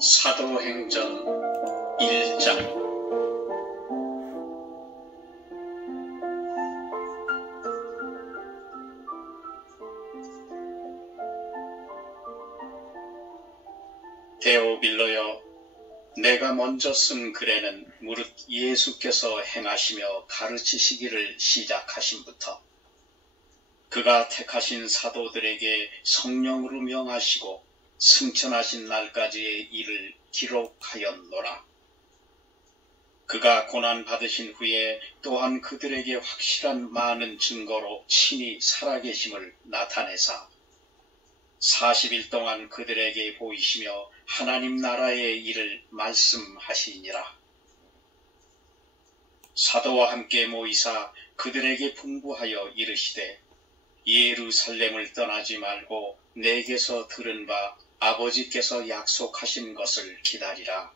사도행전 1장. 데오빌로여, 내가 먼저 쓴 글에는 무릇 예수께서 행하시며 가르치시기를 시작하심부터 그가 택하신 사도들에게 성령으로 명하시고 승천하신 날까지의 일을 기록하였노라. 그가 고난받으신 후에 또한 그들에게 확실한 많은 증거로 친히 살아계심을 나타내사 40일 동안 그들에게 보이시며 하나님 나라의 일을 말씀하시니라. 사도와 함께 모이사 그들에게 분부하여 이르시되 예루살렘을 떠나지 말고 내게서 들은 바 아버지께서 약속하신 것을 기다리라.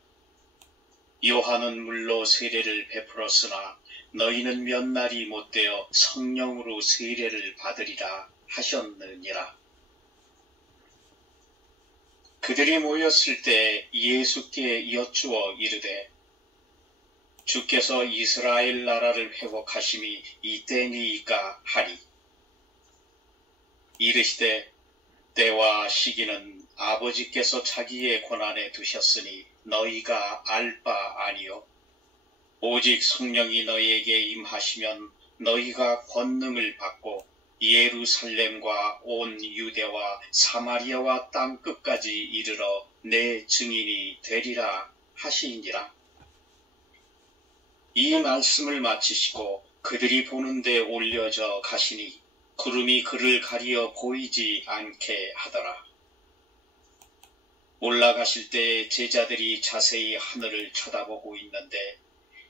요한은 물로 세례를 베풀었으나 너희는 몇 날이 못되어 성령으로 세례를 받으리라 하셨느니라. 그들이 모였을 때 예수께 여쭈어 이르되 주께서 이스라엘 나라를 회복하심이 이때니이까 하니 이르시되 때와 시기는 아버지께서 자기의 권한에 두셨으니 너희가 알 바 아니요 오직 성령이 너희에게 임하시면 너희가 권능을 받고 예루살렘과 온 유대와 사마리아와 땅끝까지 이르러 내 증인이 되리라 하시니라. 이 말씀을 마치시고 그들이 보는 데 올려져 가시니 구름이 그를 가리어 보이지 않게 하더라. 올라가실 때 제자들이 자세히 하늘을 쳐다보고 있는데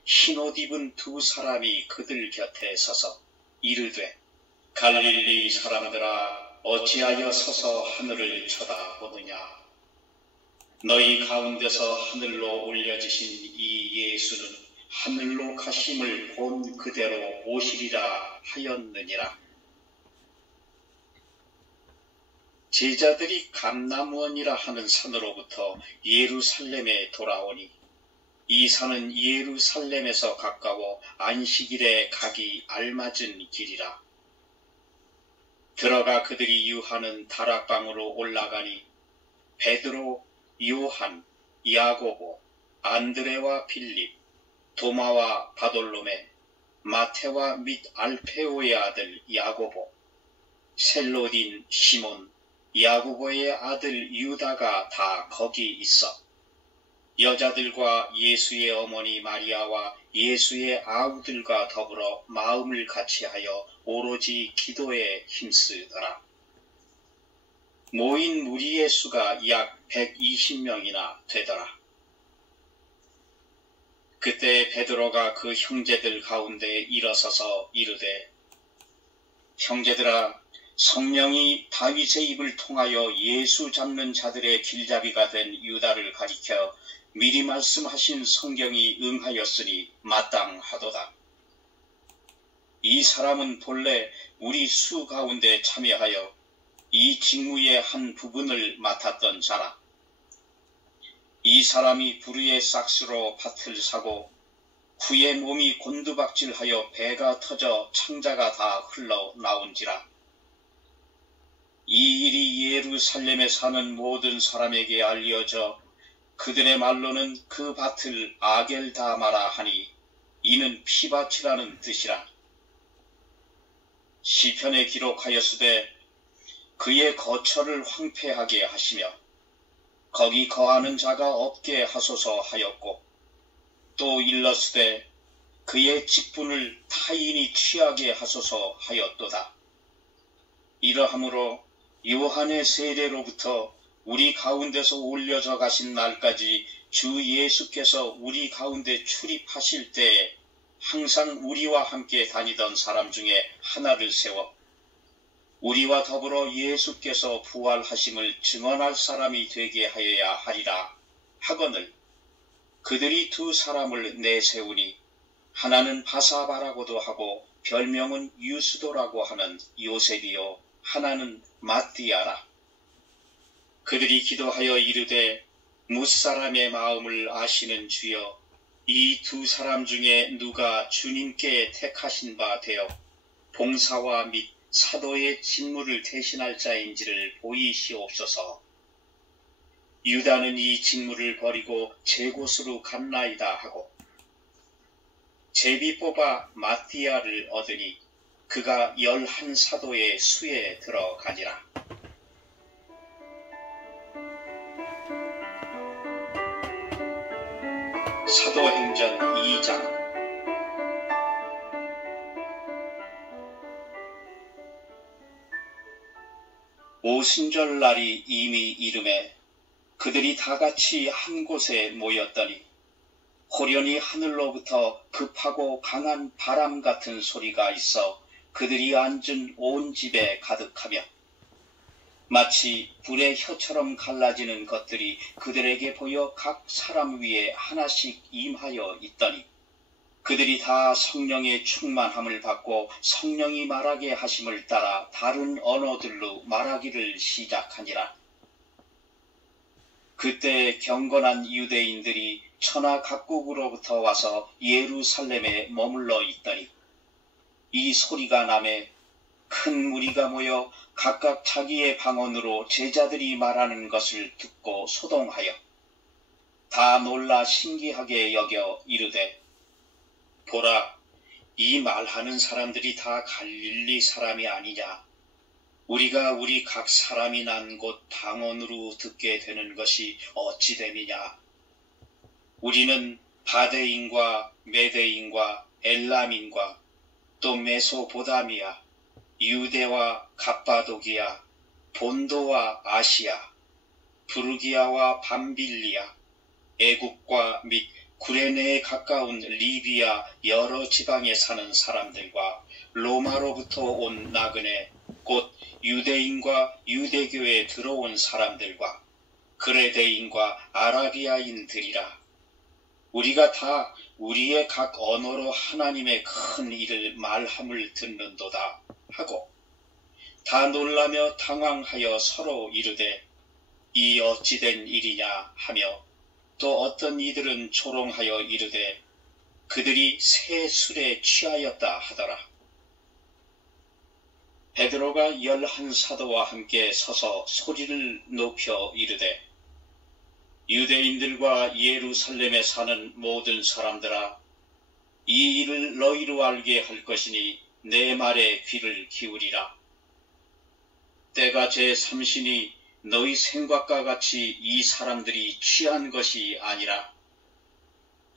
흰옷 입은 두 사람이 그들 곁에 서서 이르되 갈릴리 사람들아 어찌하여 서서 하늘을 쳐다보느냐. 너희 가운데서 하늘로 올려지신 이 예수는 하늘로 가심을 본 그대로 오시리라 하였느니라. 제자들이 감람원이라 하는 산으로부터 예루살렘에 돌아오니 이 산은 예루살렘에서 가까워 안식일에 가기 알맞은 길이라. 들어가 그들이 유하는 다락방으로 올라가니 베드로, 요한, 야고보, 안드레와 빌립, 도마와 바돌로메, 마테와 및 알페오의 아들 야고보, 셀로딘 시몬, 야고보의 아들 유다가 다 거기 있어 여자들과 예수의 어머니 마리아와 예수의 아우들과 더불어 마음을 같이하여 오로지 기도에 힘쓰더라. 모인 무리의 수가 약 120명이나 되더라. 그때 베드로가 그 형제들 가운데 일어서서 이르되 형제들아, 성령이 다윗의 입을 통하여 예수 잡는 자들의 길잡이가 된 유다를 가리켜 미리 말씀하신 성경이 응하였으니 마땅하도다. 이 사람은 본래 우리 수 가운데 참여하여 이 직무의 한 부분을 맡았던 자라. 이 사람이 불의의 싹스로 밭을 사고 후에 몸이 곤두박질하여 배가 터져 창자가 다 흘러나온지라. 이 일이 예루살렘에 사는 모든 사람에게 알려져 그들의 말로는 그 밭을 아겔다마라 하니 이는 피밭이라는 뜻이라. 시편에 기록하였으되 그의 거처를 황폐하게 하시며 거기 거하는 자가 없게 하소서 하였고 또 일렀으되 그의 직분을 타인이 취하게 하소서 하였도다. 이러하므로 요한의 세례로부터 우리 가운데서 올려져 가신 날까지 주 예수께서 우리 가운데 출입하실 때에 항상 우리와 함께 다니던 사람 중에 하나를 세워 우리와 더불어 예수께서 부활하심을 증언할 사람이 되게 하여야 하리라 하거늘 그들이 두 사람을 내세우니 하나는 바사바라고도 하고 별명은 유스도라고 하는 요셉이요 하나는 마띠아라. 그들이 기도하여 이르되 무사람의 마음을 아시는 주여, 이 두 사람 중에 누가 주님께 택하신 바 되어 봉사와 및 사도의 직무를 대신할 자인지를 보이시옵소서. 유다는 이 직무를 버리고 제 곳으로 갔나이다 하고 제비 뽑아 마띠아를 얻으니 그가 11사도의 수에 들어가니라. 사도행전 2장. 오순절 날이 이미 이름에 그들이 다같이 한 곳에 모였더니 호련히 하늘로부터 급하고 강한 바람 같은 소리가 있어 그들이 앉은 온 집에 가득하며 마치 불의 혀처럼 갈라지는 것들이 그들에게 보여 각 사람 위에 하나씩 임하여 있더니 그들이 다 성령의 충만함을 받고 성령이 말하게 하심을 따라 다른 언어들로 말하기를 시작하니라. 그때 경건한 유대인들이 천하 각국으로부터 와서 예루살렘에 머물러 있더니 이 소리가 나매 큰 무리가 모여 각각 자기의 방언으로 제자들이 말하는 것을 듣고 소동하여 다 놀라 신기하게 여겨 이르되, 보라, 이 말하는 사람들이 다 갈릴리 사람이 아니냐? 우리가 우리 각 사람이 난 곳 방언으로 듣게 되는 것이 어찌 됨이냐? 우리는 바데인과 메데인과 엘람인과 또 메소보다미아, 유대와 갑바도기아, 본도와 아시아, 부르기아와 밤빌리아, 애국과 및 구레네에 가까운 리비아 여러 지방에 사는 사람들과 로마로부터 온 나그네 곧 유대인과 유대교에 들어온 사람들과 그레데인과 아라비아인들이라. 우리가 다 우리의 각 언어로 하나님의 큰 일을 말함을 듣는도다 하고 다 놀라며 당황하여 서로 이르되, 이 어찌된 일이냐 하며 또 어떤 이들은 조롱하여 이르되 그들이 새 술에 취하였다 하더라. 베드로가 11사도와 함께 서서 소리를 높여 이르되, 유대인들과 예루살렘에 사는 모든 사람들아, 이 일을 너희로 알게 할 것이니 내 말에 귀를 기울이라. 때가 제3시니 너희 생각과 같이 이 사람들이 취한 것이 아니라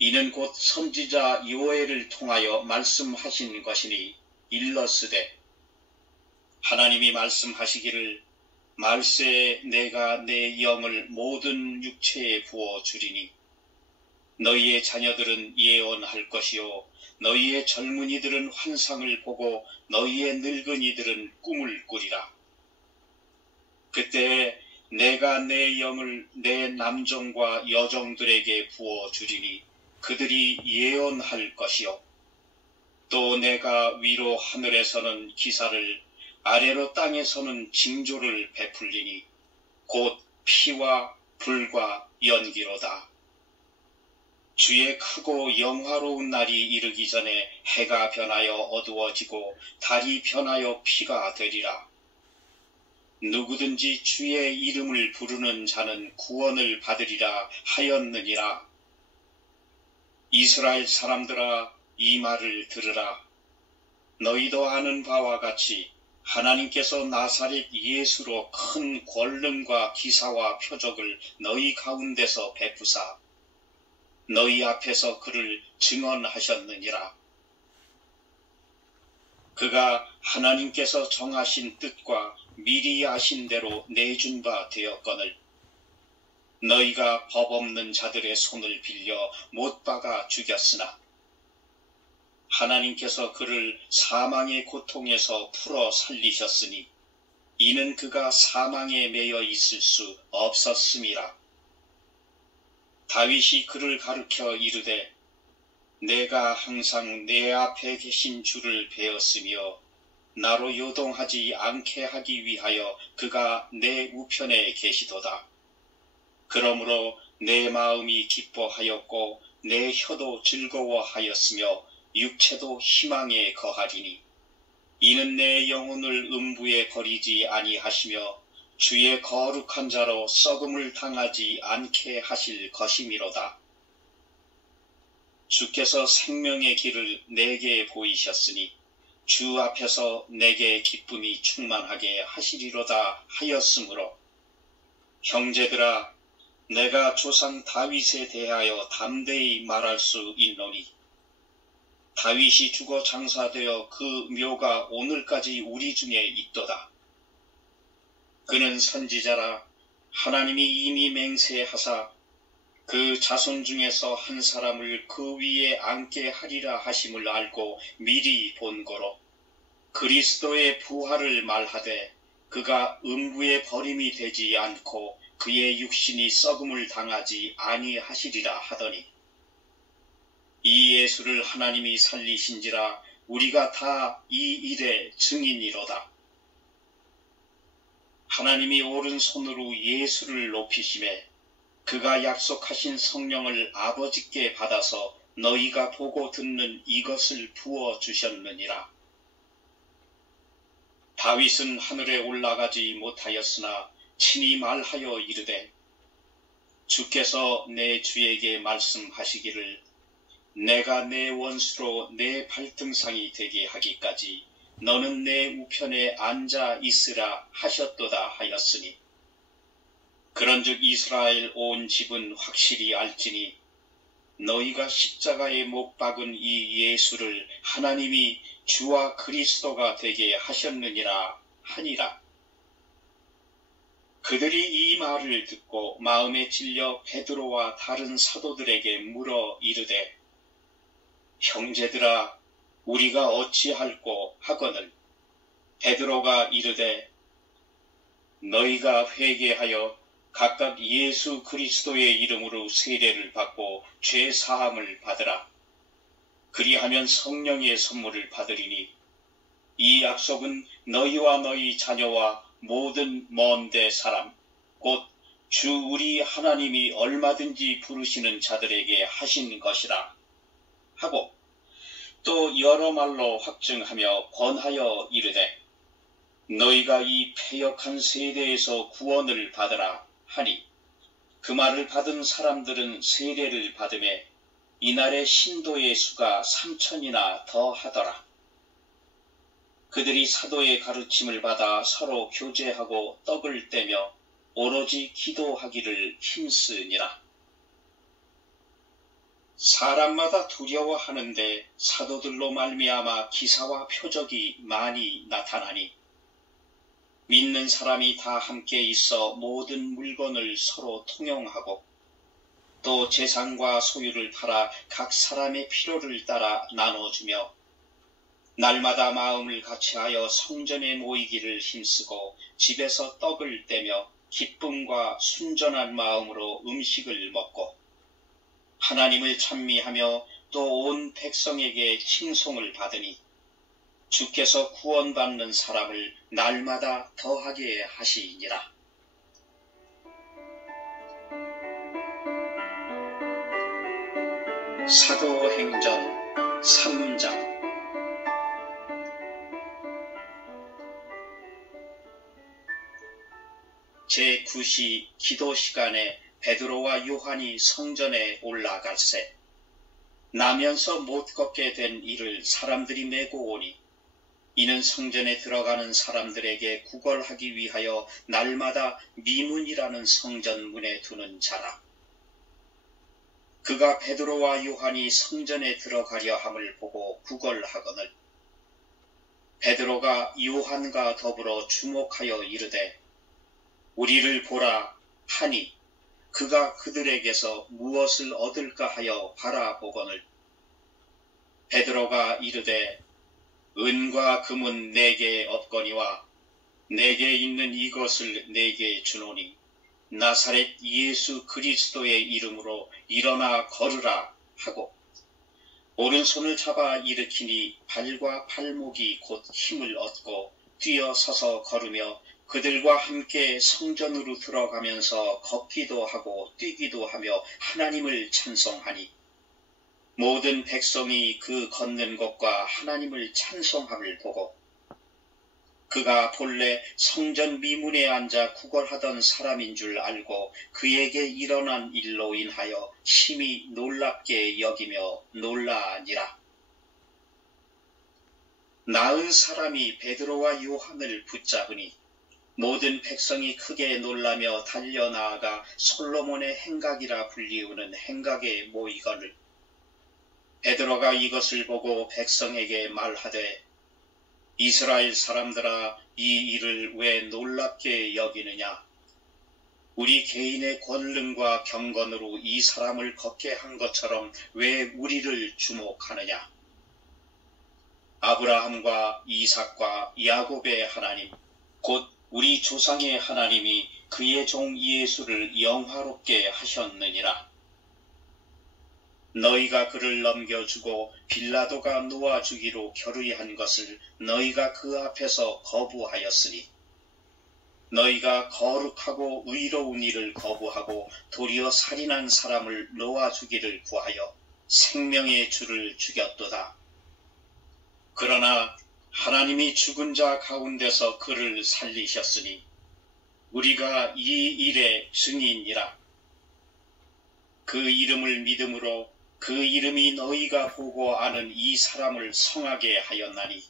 이는 곧 선지자 요엘을 통하여 말씀하신 것이니 일러스되, 하나님이 말씀하시기를 말세에 내가 내 영을 모든 육체에 부어주리니 너희의 자녀들은 예언할 것이요 너희의 젊은이들은 환상을 보고 너희의 늙은이들은 꿈을 꾸리라. 그때 내가 내 영을 내 남종과 여종들에게 부어주리니 그들이 예언할 것이요 또 내가 위로 하늘에서는 기사를 아래로 땅에서는 징조를 베풀리니 곧 피와 불과 연기로다. 주의 크고 영화로운 날이 이르기 전에 해가 변하여 어두워지고 달이 변하여 피가 되리라. 누구든지 주의 이름을 부르는 자는 구원을 받으리라 하였느니라. 이스라엘 사람들아, 이 말을 들으라. 너희도 아는 바와 같이 하나님께서 나사렛 예수로 큰 권능과 기사와 표적을 너희 가운데서 베푸사 너희 앞에서 그를 증언하셨느니라. 그가 하나님께서 정하신 뜻과 미리 아신 대로 내준 바 되었거늘 너희가 법 없는 자들의 손을 빌려 못 박아 죽였으나 하나님께서 그를 사망의 고통에서 풀어 살리셨으니 이는 그가 사망에 매여 있을 수 없었음이라. 다윗이 그를 가르쳐 이르되 내가 항상 내 앞에 계신 주를 배웠으며 나로 요동하지 않게 하기 위하여 그가 내 우편에 계시도다. 그러므로 내 마음이 기뻐하였고 내 혀도 즐거워하였으며 육체도 희망에 거하리니 이는 내 영혼을 음부에 버리지 아니하시며 주의 거룩한 자로 썩음을 당하지 않게 하실 것이미로다. 주께서 생명의 길을 내게 보이셨으니 주 앞에서 내게 기쁨이 충만하게 하시리로다 하였으므로 형제들아, 내가 조상 다윗에 대하여 담대히 말할 수 있노니 다윗이 죽어 장사되어 그 묘가 오늘까지 우리 중에 있도다. 그는 선지자라 하나님이 이미 맹세하사 그 자손 중에서 한 사람을 그 위에 앉게 하리라 하심을 알고 미리 본 거로 그리스도의 부활을 말하되 그가 음부에 버림이 되지 않고 그의 육신이 썩음을 당하지 아니하시리라 하더니 이 예수를 하나님이 살리신지라 우리가 다 이 일의 증인이로다. 하나님이 오른손으로 예수를 높이심에 그가 약속하신 성령을 아버지께 받아서 너희가 보고 듣는 이것을 부어주셨느니라. 다윗은 하늘에 올라가지 못하였으나 친히 말하여 이르되 주께서 내 주에게 말씀하시기를 내가 내 원수로 내 발등상이 되게 하기까지 너는 내 우편에 앉아 있으라 하셨도다 하였으니 그런즉 이스라엘 온 집은 확실히 알지니 너희가 십자가에 못 박은 이 예수를 하나님이 주와 그리스도가 되게 하셨느니라 하니라. 그들이 이 말을 듣고 마음에 찔려 베드로와 다른 사도들에게 물어 이르되 형제들아 우리가 어찌할꼬 하거늘 베드로가 이르되 너희가 회개하여 각각 예수 그리스도의 이름으로 세례를 받고 죄 사함을 받으라. 그리하면 성령의 선물을 받으리니 이 약속은 너희와 너희 자녀와 모든 먼데 사람 곧 주 우리 하나님이 얼마든지 부르시는 자들에게 하신 것이라 하고 또 여러 말로 확증하며 권하여 이르되 너희가 이 패역한 세대에서 구원을 받으라 하니 그 말을 받은 사람들은 세례를 받음에 이날의 신도의 수가 3,000이나 더하더라. 그들이 사도의 가르침을 받아 서로 교제하고 떡을 떼며 오로지 기도하기를 힘쓰니라. 사람마다 두려워하는데 사도들로 말미암아 기사와 표적이 많이 나타나니 믿는 사람이 다 함께 있어 모든 물건을 서로 통용하고 또 재산과 소유를 팔아 각 사람의 필요를 따라 나눠주며 날마다 마음을 같이하여 성전에 모이기를 힘쓰고 집에서 떡을 떼며 기쁨과 순전한 마음으로 음식을 먹고 하나님을 찬미하며 또 온 백성에게 칭송을 받으니 주께서 구원받는 사람을 날마다 더하게 하시니라. 사도행전 3장 제9시 기도 시간에 베드로와 요한이 성전에 올라갈새 나면서 못 걷게 된 이를 사람들이 메고 오니 이는 성전에 들어가는 사람들에게 구걸하기 위하여 날마다 미문이라는 성전 문에 두는 자라. 그가 베드로와 요한이 성전에 들어가려 함을 보고 구걸하거늘 베드로가 요한과 더불어 주목하여 이르되 우리를 보라 하니 그가 그들에게서 무엇을 얻을까 하여 바라보거늘 베드로가 이르되 은과 금은 내게 없거니와 내게 있는 이것을 내게 주노니 나사렛 예수 그리스도의 이름으로 일어나 걸으라 하고 오른손을 잡아 일으키니 발과 발목이 곧 힘을 얻고 뛰어 서서 걸으며 그들과 함께 성전으로 들어가면서 걷기도 하고 뛰기도 하며 하나님을 찬송하니 모든 백성이 그 걷는 것과 하나님을 찬송함을 보고 그가 본래 성전 미문에 앉아 구걸하던 사람인 줄 알고 그에게 일어난 일로 인하여 심히 놀랍게 여기며 놀라니라. 나은 사람이 베드로와 요한을 붙잡으니 모든 백성이 크게 놀라며 달려나아가 솔로몬의 행각이라 불리우는 행각에 모이거늘 베드로가 이것을 보고 백성에게 말하되 이스라엘 사람들아 이 일을 왜 놀랍게 여기느냐. 우리 개인의 권능과 경건으로 이 사람을 걷게 한 것처럼 왜 우리를 주목하느냐. 아브라함과 이삭과 야곱의 하나님 곧 우리 조상의 하나님이 그의 종 예수를 영화롭게 하셨느니라. 너희가 그를 넘겨주고 빌라도가 놓아주기로 결의한 것을 너희가 그 앞에서 거부하였으니 너희가 거룩하고 의로운 일을 거부하고 도리어 살인한 사람을 놓아주기를 구하여 생명의 주를 죽였도다. 그러나 하나님이 죽은 자 가운데서 그를 살리셨으니 우리가 이 일의 증인이라. 그 이름을 믿음으로 그 이름이 너희가 보고 아는 이 사람을 성하게 하였나니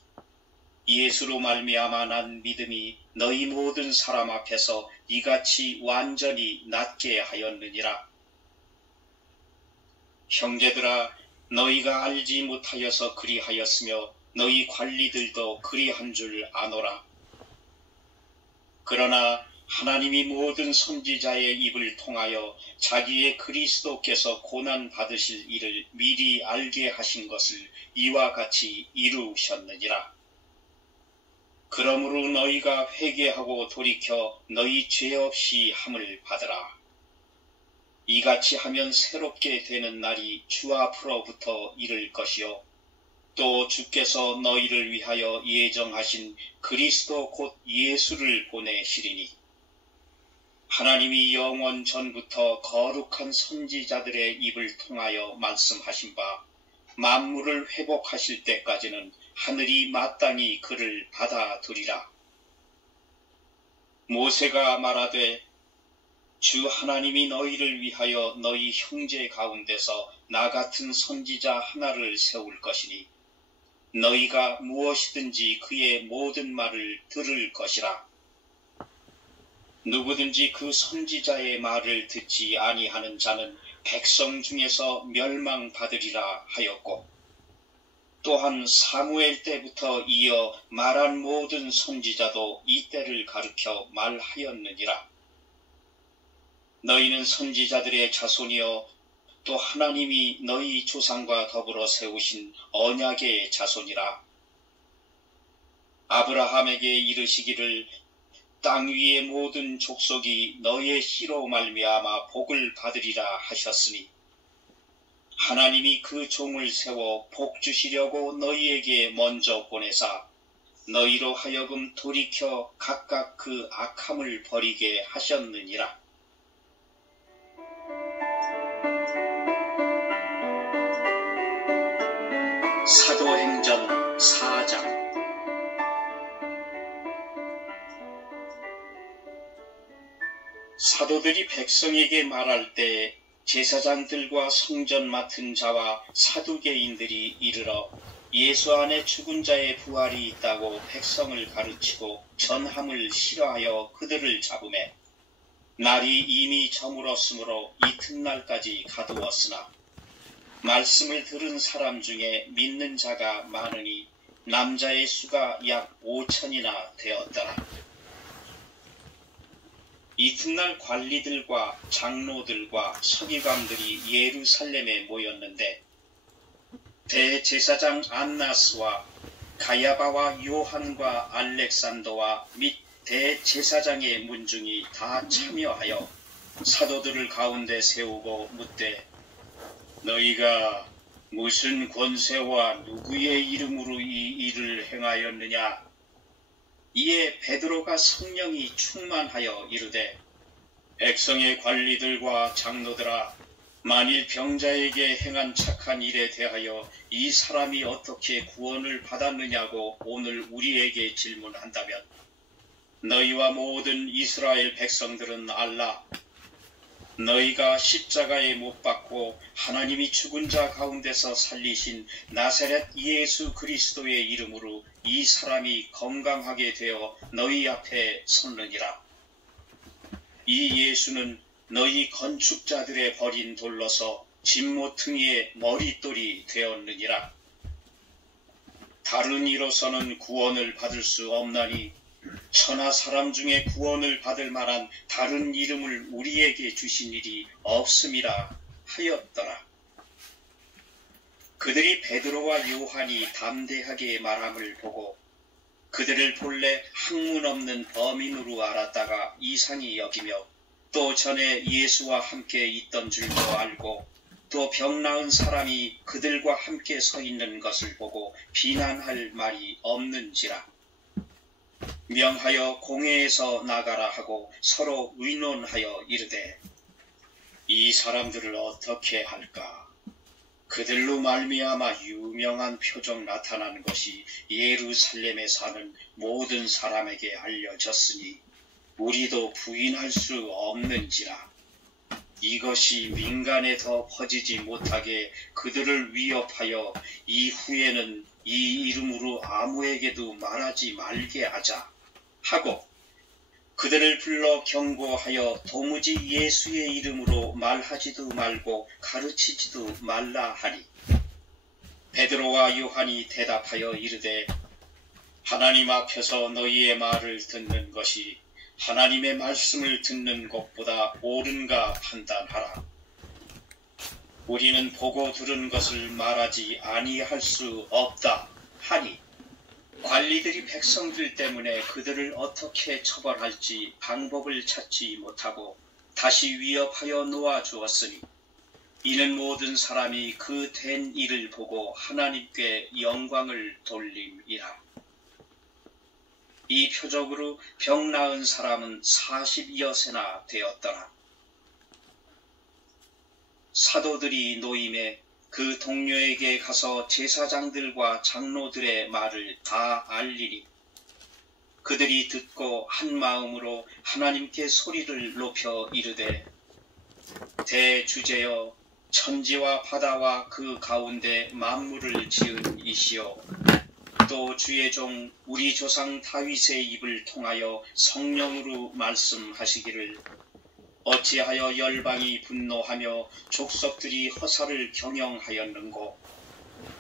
예수로 말미암아 난 믿음이 너희 모든 사람 앞에서 이같이 완전히 낫게 하였느니라. 형제들아 너희가 알지 못하여서 그리하였으며 너희 관리들도 그리한 줄 아노라. 그러나 하나님이 모든 선지자의 입을 통하여 자기의 그리스도께서 고난 받으실 일을 미리 알게 하신 것을 이와 같이 이루셨느니라. 그러므로 너희가 회개하고 돌이켜 너희 죄 없이 함을 받으라. 이같이 하면 새롭게 되는 날이 주 앞으로부터 이를 것이요 또 주께서 너희를 위하여 예정하신 그리스도 곧 예수를 보내시리니 하나님이 영원 전부터 거룩한 선지자들의 입을 통하여 말씀하신 바 만물을 회복하실 때까지는 하늘이 마땅히 그를 받아들이라. 모세가 말하되 주 하나님이 너희를 위하여 너희 형제 가운데서 나 같은 선지자 하나를 세울 것이니 너희가 무엇이든지 그의 모든 말을 들을 것이라. 누구든지 그 선지자의 말을 듣지 아니하는 자는 백성 중에서 멸망받으리라 하였고 또한 사무엘 때부터 이어 말한 모든 선지자도 이 때를 가르쳐 말하였느니라. 너희는 선지자들의 자손이여 또 하나님이 너희 조상과 더불어 세우신 언약의 자손이라. 아브라함에게 이르시기를 땅 위의 모든 족속이 너의 씨로 말미암아 복을 받으리라 하셨으니 하나님이 그 종을 세워 복 주시려고 너희에게 먼저 보내사 너희로 하여금 돌이켜 각각 그 악함을 버리게 하셨느니라. 사도행전 4장. 사도들이 백성에게 말할 때 제사장들과 성전 맡은 자와 사두개인들이 이르러 예수 안에 죽은 자의 부활이 있다고 백성을 가르치고 전함을 싫어하여 그들을 잡으매 날이 이미 저물었으므로 이튿날까지 가두었으나 말씀을 들은 사람 중에 믿는 자가 많으니 남자의 수가 약 5천이나 되었더라. 이튿날 관리들과 장로들과 서기관들이 예루살렘에 모였는데 대제사장 안나스와 가야바와 요한과 알렉산더와 및 대제사장의 문중이 다 참여하여 사도들을 가운데 세우고 묻되 너희가 무슨 권세와 누구의 이름으로 이 일을 행하였느냐? 이에 베드로가 성령이 충만하여 이르되 백성의 관리들과 장로들아, 만일 병자에게 행한 착한 일에 대하여 이 사람이 어떻게 구원을 받았느냐고 오늘 우리에게 질문한다면 너희와 모든 이스라엘 백성들은 알라. 너희가 십자가에 못 박고 하나님이 죽은 자 가운데서 살리신 나사렛 예수 그리스도의 이름으로 이 사람이 건강하게 되어 너희 앞에 섰느니라. 이 예수는 너희 건축자들의 버린 돌로서 진모퉁이의 머릿돌이 되었느니라. 다른 이로서는 구원을 받을 수 없나니 천하 사람 중에 구원을 받을 만한 다른 이름을 우리에게 주신 일이 없음이라 하였더라. 그들이 베드로와 요한이 담대하게 말함을 보고 그들을 본래 학문 없는 범인으로 알았다가 이상히 여기며 또 전에 예수와 함께 있던 줄도 알고 또 병 나은 사람이 그들과 함께 서 있는 것을 보고 비난할 말이 없는지라. 명하여 공회에서 나가라 하고 서로 의논하여 이르되 이 사람들을 어떻게 할까? 그들로 말미암아 유명한 표적 나타난 것이 예루살렘에 사는 모든 사람에게 알려졌으니 우리도 부인할 수 없는지라. 이것이 민간에 더 퍼지지 못하게 그들을 위협하여 이후에는 이 이름으로 아무에게도 말하지 말게 하자 하고 그들을 불러 경고하여 도무지 예수의 이름으로 말하지도 말고 가르치지도 말라 하니 베드로와 요한이 대답하여 이르되 하나님 앞에서 너희의 말을 듣는 것이 하나님의 말씀을 듣는 것보다 옳은가 판단하라. 우리는 보고 들은 것을 말하지 아니할 수 없다 하니 관리들이 백성들 때문에 그들을 어떻게 처벌할지 방법을 찾지 못하고 다시 위협하여 놓아주었으니 이는 모든 사람이 그 된 일을 보고 하나님께 영광을 돌림이라. 이 표적으로 병 나은 사람은 40여세나 되었더라. 사도들이 노임에 그 동료에게 가서 제사장들과 장로들의 말을 다 알리니 그들이 듣고 한 마음으로 하나님께 소리를 높여 이르되 대주제여 천지와 바다와 그 가운데 만물을 지은 이시여 또 주의 종 우리 조상 다윗의 입을 통하여 성령으로 말씀하시기를 어찌하여 열방이 분노하며 족속들이 허사를 경영하였는고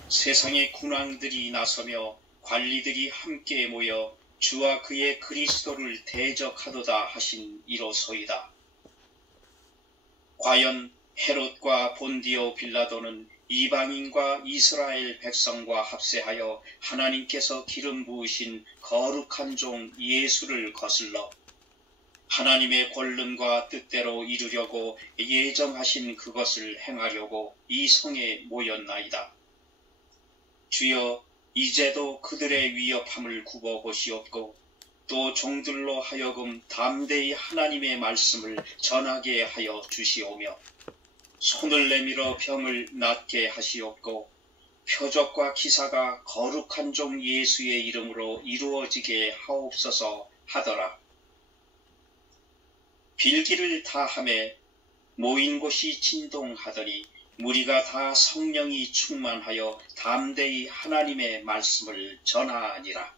세상의 군왕들이 나서며 관리들이 함께 모여 주와 그의 그리스도를 대적하도다 하신 이로소이다. 과연 헤롯과 본디오 빌라도는 이방인과 이스라엘 백성과 합세하여 하나님께서 기름 부으신 거룩한 종 예수를 거슬러 하나님의 권능과 뜻대로 이루려고 예정하신 그것을 행하려고 이 성에 모였나이다. 주여 이제도 그들의 위협함을 굽어보시옵고 또 종들로 하여금 담대히 하나님의 말씀을 전하게 하여 주시오며 손을 내밀어 병을 낫게 하시옵고 표적과 기사가 거룩한 종 예수의 이름으로 이루어지게 하옵소서 하더라. 빌기를 다하매 모인 곳이 진동하더니 무리가 다 성령이 충만하여 담대히 하나님의 말씀을 전하니라.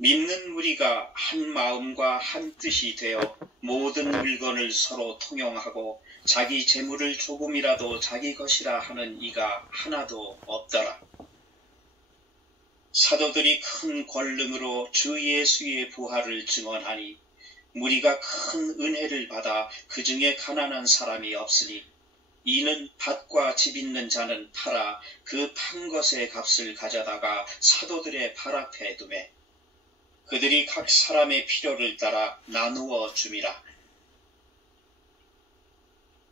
믿는 무리가 한 마음과 한 뜻이 되어 모든 물건을 서로 통용하고 자기 재물을 조금이라도 자기 것이라 하는 이가 하나도 없더라. 사도들이 큰 권능으로 주 예수의 부활을 증언하니 무리가 큰 은혜를 받아 그 중에 가난한 사람이 없으니 이는 밭과 집 있는 자는 팔아 그 판 것의 값을 가져다가 사도들의 발 앞에 두매 그들이 각 사람의 필요를 따라 나누어 줌이라.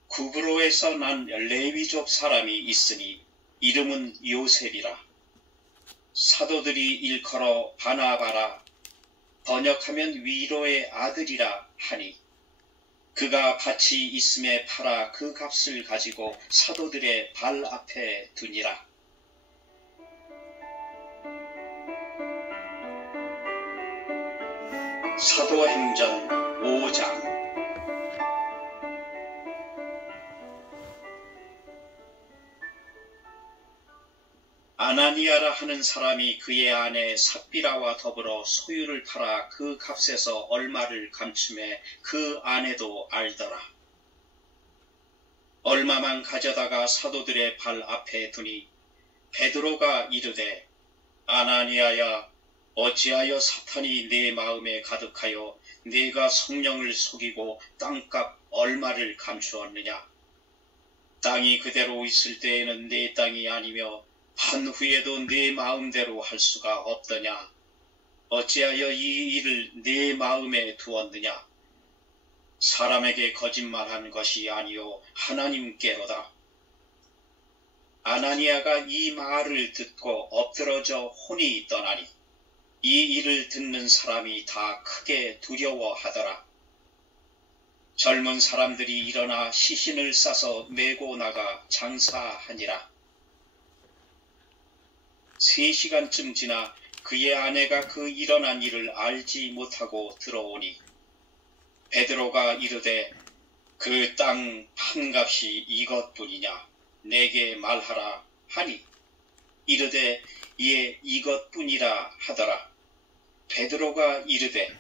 구브로에서 난 레위족 사람이 있으니 이름은 요셉이라. 사도들이 일컬어 바나바라, 번역하면 위로의 아들이라 하니, 그가 밭이 있음에 팔아 그 값을 가지고 사도들의 발 앞에 두니라. 사도행전 5장. 아나니아라 하는 사람이 그의 아내 삽비라와 더불어 소유를 팔아 그 값에서 얼마를 감춤해 그 아내도 알더라. 얼마만 가져다가 사도들의 발 앞에 두니 베드로가 이르되, 아나니아야, 어찌하여 사탄이 네 마음에 가득하여 네가 성령을 속이고 땅값 얼마를 감추었느냐? 땅이 그대로 있을 때에는 네 땅이 아니며 한 후에도 네 마음대로 할 수가 없더냐? 어찌하여 이 일을 네 마음에 두었느냐? 사람에게 거짓말한 것이 아니요 하나님께로다. 아나니아가 이 말을 듣고 엎드러져 혼이 떠나니 이 일을 듣는 사람이 다 크게 두려워하더라. 젊은 사람들이 일어나 시신을 싸서 메고 나가 장사하니라. 3시간쯤 지나 그의 아내가 그 일어난 일을 알지 못하고 들어오니 베드로가 이르되, 그 땅 판값이 이것뿐이냐? 내게 말하라 하니 이르되, 예, 이것뿐이라 하더라. 베드로가 이르되,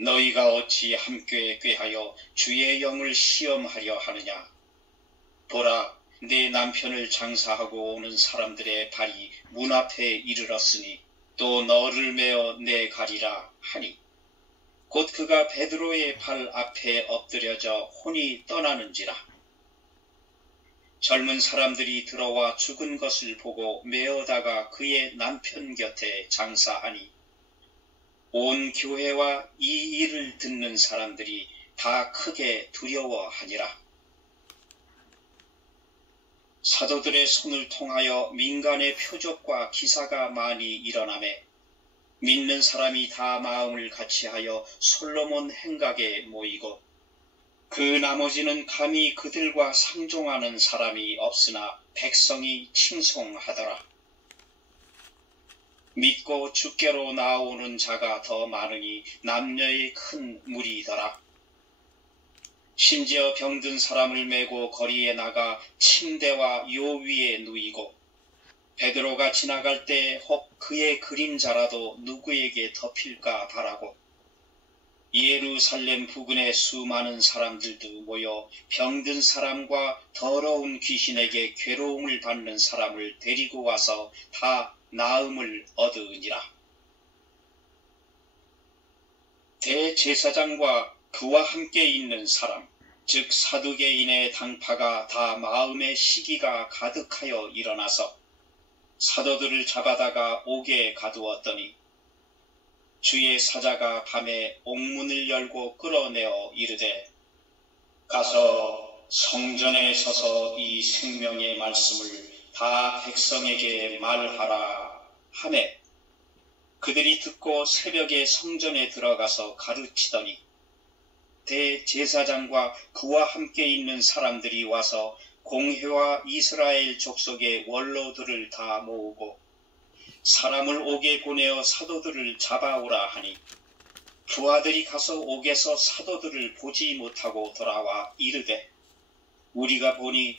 너희가 어찌 함께 꾀하여 주의 영을 시험하려 하느냐? 보라, 네 남편을 장사하고 오는 사람들의 발이 문 앞에 이르렀으니 또 너를 메어 내가리라 하니, 곧 그가 베드로의 발 앞에 엎드려져 혼이 떠나는지라. 젊은 사람들이 들어와 죽은 것을 보고 메어다가 그의 남편 곁에 장사하니 온 교회와 이 일을 듣는 사람들이 다 크게 두려워하니라. 사도들의 손을 통하여 민간의 표적과 기사가 많이 일어나매 믿는 사람이 다 마음을 같이하여 솔로몬 행각에 모이고 그 나머지는 감히 그들과 상종하는 사람이 없으나 백성이 칭송하더라. 믿고 주께로 나오는 자가 더 많으니 남녀의 큰 무리더라. 심지어 병든 사람을 메고 거리에 나가 침대와 요 위에 누이고 베드로가 지나갈 때 혹 그의 그림자라도 누구에게 덮일까 바라고 예루살렘 부근의 수많은 사람들도 모여 병든 사람과 더러운 귀신에게 괴로움을 받는 사람을 데리고 와서 다 나음을 얻으니라. 대제사장과 그와 함께 있는 사람, 즉 사두개인의 당파가 다 마음의 시기가 가득하여 일어나서 사도들을 잡아다가 옥에 가두었더니 주의 사자가 밤에 옥문을 열고 끌어내어 이르되, 가서 성전에 서서 이 생명의 말씀을 다 백성에게 말하라 하매 그들이 듣고 새벽에 성전에 들어가서 가르치더니 대제사장과 그와 함께 있는 사람들이 와서 공회와 이스라엘 족속의 원로들을 다 모으고 사람을 옥에 보내어 사도들을 잡아오라 하니 부하들이 가서 옥에서 사도들을 보지 못하고 돌아와 이르되, 우리가 보니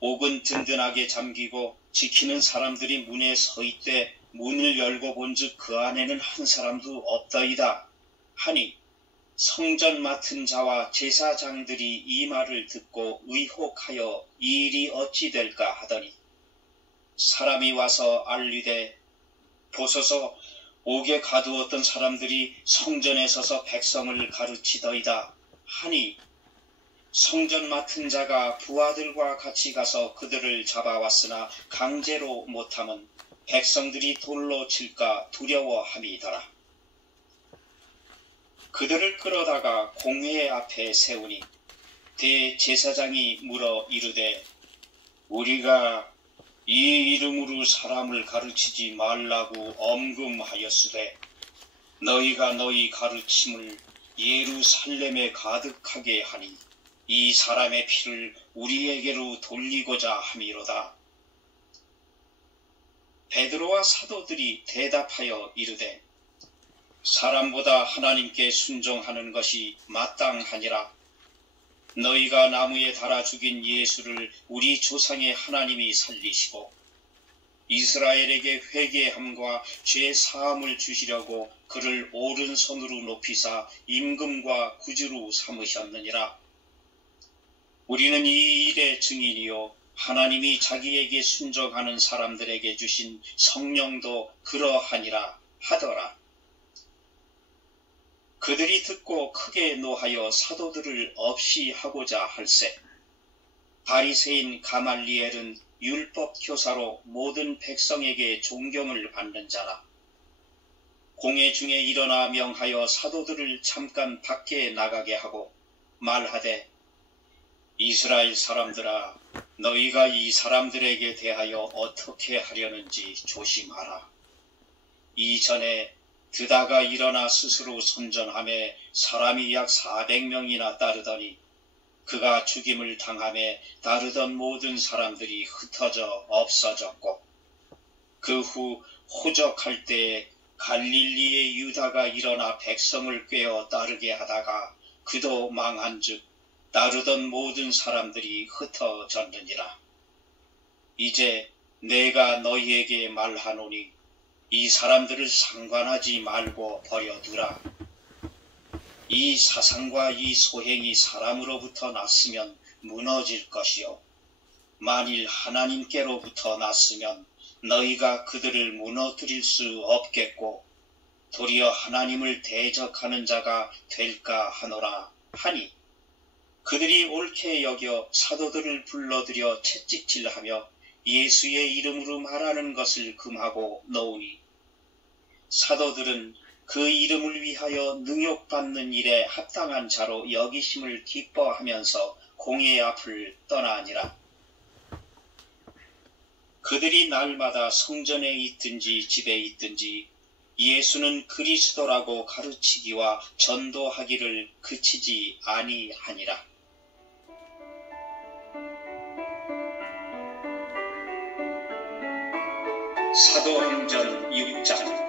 옥은 든든하게 잠기고 지키는 사람들이 문에 서 있되 문을 열고 본즉 그 안에는 한 사람도 없더이다 하니, 성전 맡은 자와 제사장들이 이 말을 듣고 의혹하여 이 일이 어찌 될까 하더니 사람이 와서 알리되, 보소서, 옥에 가두었던 사람들이 성전에 서서 백성을 가르치더이다 하니, 성전 맡은 자가 부하들과 같이 가서 그들을 잡아왔으나 강제로 못함은 백성들이 돌로 칠까 두려워함이더라. 그들을 끌어다가 공회 앞에 세우니 대제사장이 물어 이르되, 우리가 이 이름으로 사람을 가르치지 말라고 엄금하였으되 너희가 너희 가르침을 예루살렘에 가득하게 하니 이 사람의 피를 우리에게로 돌리고자 함이로다. 베드로와 사도들이 대답하여 이르되 사람보다 하나님께 순종하는 것이 마땅하니라. 너희가 나무에 달아 죽인 예수를 우리 조상의 하나님이 살리시고 이스라엘에게 회개함과 죄 사함을 주시려고 그를 오른손으로 높이사 임금과 구주로 삼으셨느니라. 우리는 이 일의 증인이요 하나님이 자기에게 순종하는 사람들에게 주신 성령도 그러하니라 하더라. 그들이 듣고 크게 노하여 사도들을 없이 하고자 할세. 바리새인 가말리엘은 율법 교사로 모든 백성에게 존경을 받는 자라. 공회 중에 일어나 명하여 사도들을 잠깐 밖에 나가게 하고 말하되 이스라엘 사람들아, 너희가 이 사람들에게 대하여 어떻게 하려는지 조심하라. 이전에 드다가 일어나 스스로 선전하며 사람이 약 400명이나 따르더니 그가 죽임을 당하며 따르던 모든 사람들이 흩어져 없어졌고 그 후 호적할 때에 갈릴리의 유다가 일어나 백성을 꿰어 따르게 하다가 그도 망한즉 따르던 모든 사람들이 흩어졌느니라. 이제 내가 너희에게 말하노니 이 사람들을 상관하지 말고 버려두라. 이 사상과 이 소행이 사람으로부터 났으면 무너질 것이요 만일 하나님께로부터 났으면 너희가 그들을 무너뜨릴 수 없겠고 도리어 하나님을 대적하는 자가 될까 하노라 하니 그들이 옳게 여겨 사도들을 불러들여 채찍질하며 예수의 이름으로 말하는 것을 금하고 놓으니 사도들은 그 이름을 위하여 능욕받는 일에 합당한 자로 여기심을 기뻐하면서 공회 앞을 떠나니라. 그들이 날마다 성전에 있든지 집에 있든지 예수는 그리스도라고 가르치기와 전도하기를 그치지 아니하니라. 사도행전 6장.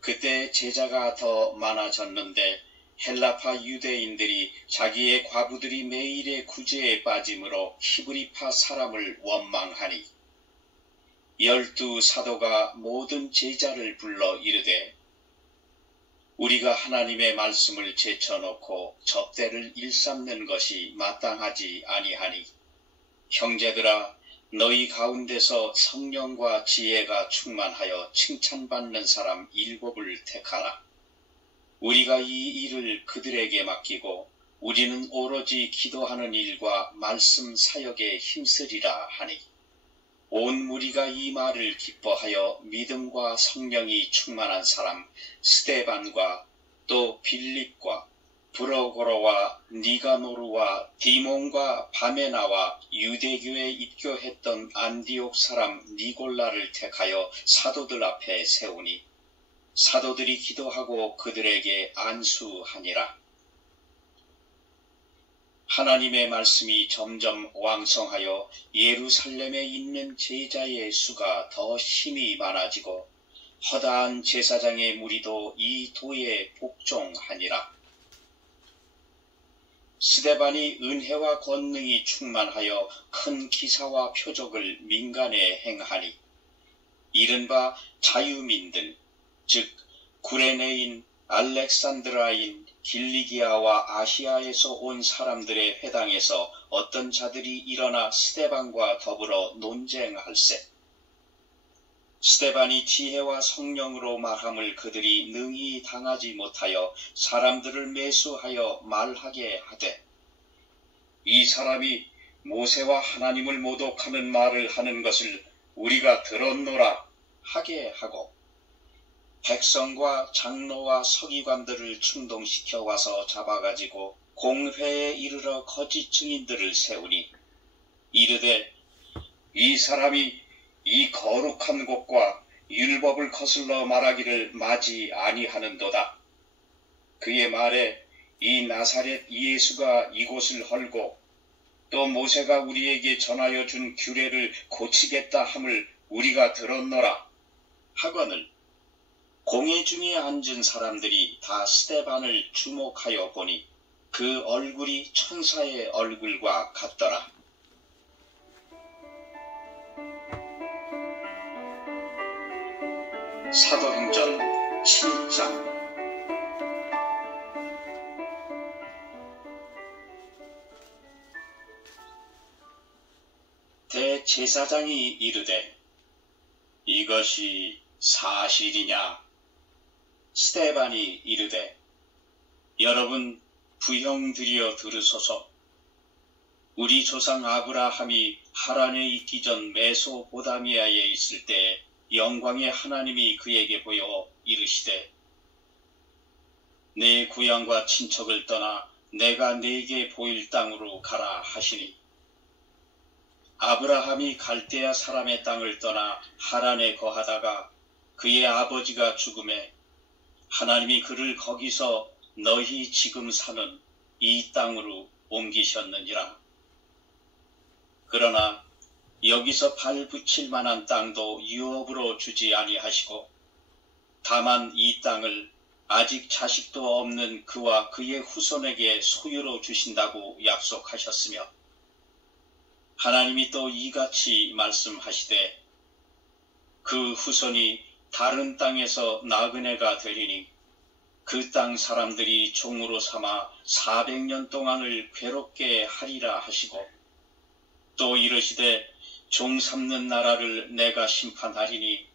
그때 제자가 더 많아졌는데 헬라파 유대인들이 자기의 과부들이 매일의 구제에 빠짐으로 히브리파 사람을 원망하니 12 사도가 모든 제자를 불러 이르되 우리가 하나님의 말씀을 제쳐놓고 접대를 일삼는 것이 마땅하지 아니하니 형제들아 너희 가운데서 성령과 지혜가 충만하여 칭찬받는 사람 7을 택하라. 우리가 이 일을 그들에게 맡기고 우리는 오로지 기도하는 일과 말씀 사역에 힘쓰리라 하니 온 무리가 이 말을 기뻐하여 믿음과 성령이 충만한 사람 스데반과 또 빌립과 브로고로와 니가노르와 디몬과 바메나와 유대교에 입교했던 안디옥 사람 니골라를 택하여 사도들 앞에 세우니 사도들이 기도하고 그들에게 안수하니라. 하나님의 말씀이 점점 왕성하여 예루살렘에 있는 제자의 수가 더 심히 많아지고 허다한 제사장의 무리도 이 도에 복종하니라. 스데반이 은혜와 권능이 충만하여 큰 기사와 표적을 민간에 행하니 이른바 자유민들 즉 구레네인, 알렉산드라인, 길리기아와 아시아에서 온 사람들의 회당에서 어떤 자들이 일어나 스데반과 더불어 논쟁할세. 스데반이 지혜와 성령으로 말함을 그들이 능히 당하지 못하여 사람들을 매수하여 말하게 하되 이 사람이 모세와 하나님을 모독하는 말을 하는 것을 우리가 들었노라 하게 하고 백성과 장로와 서기관들을 충동시켜 와서 잡아가지고 공회에 이르러 거짓 증인들을 세우니 이르되 이 사람이 이 거룩한 곳과 율법을 거슬러 말하기를 마지 아니하는도다. 그의 말에 이 나사렛 예수가 이곳을 헐고 또 모세가 우리에게 전하여 준 규례를 고치겠다 함을 우리가 들었노라 하거늘 공회 중에 앉은 사람들이 다 스데반을 주목하여 보니 그 얼굴이 천사의 얼굴과 같더라. 사도행전 7장. 대제사장이 이르되 이것이 사실이냐? 스데반이 이르되 여러분 부형드리어 들으소서. 우리 조상 아브라함이 하란에 있기 전 메소포다미아에 있을 때 영광의 하나님이 그에게 보여 이르시되 내 고향과 친척을 떠나 내가 네게 보일 땅으로 가라 하시니 아브라함이 갈대아 사람의 땅을 떠나 하란에 거하다가 그의 아버지가 죽음에 하나님이 그를 거기서 너희 지금 사는 이 땅으로 옮기셨느니라. 그러나 여기서 발 붙일 만한 땅도 유업으로 주지 아니하시고 다만 이 땅을 아직 자식도 없는 그와 그의 후손에게 소유로 주신다고 약속하셨으며 하나님이 또 이같이 말씀하시되 그 후손이 다른 땅에서 나그네가 되리니 그 땅 사람들이 종으로 삼아 400년 동안을 괴롭게 하리라 하시고 또 이르시되 종 삼는 나라를 내가 심판하리니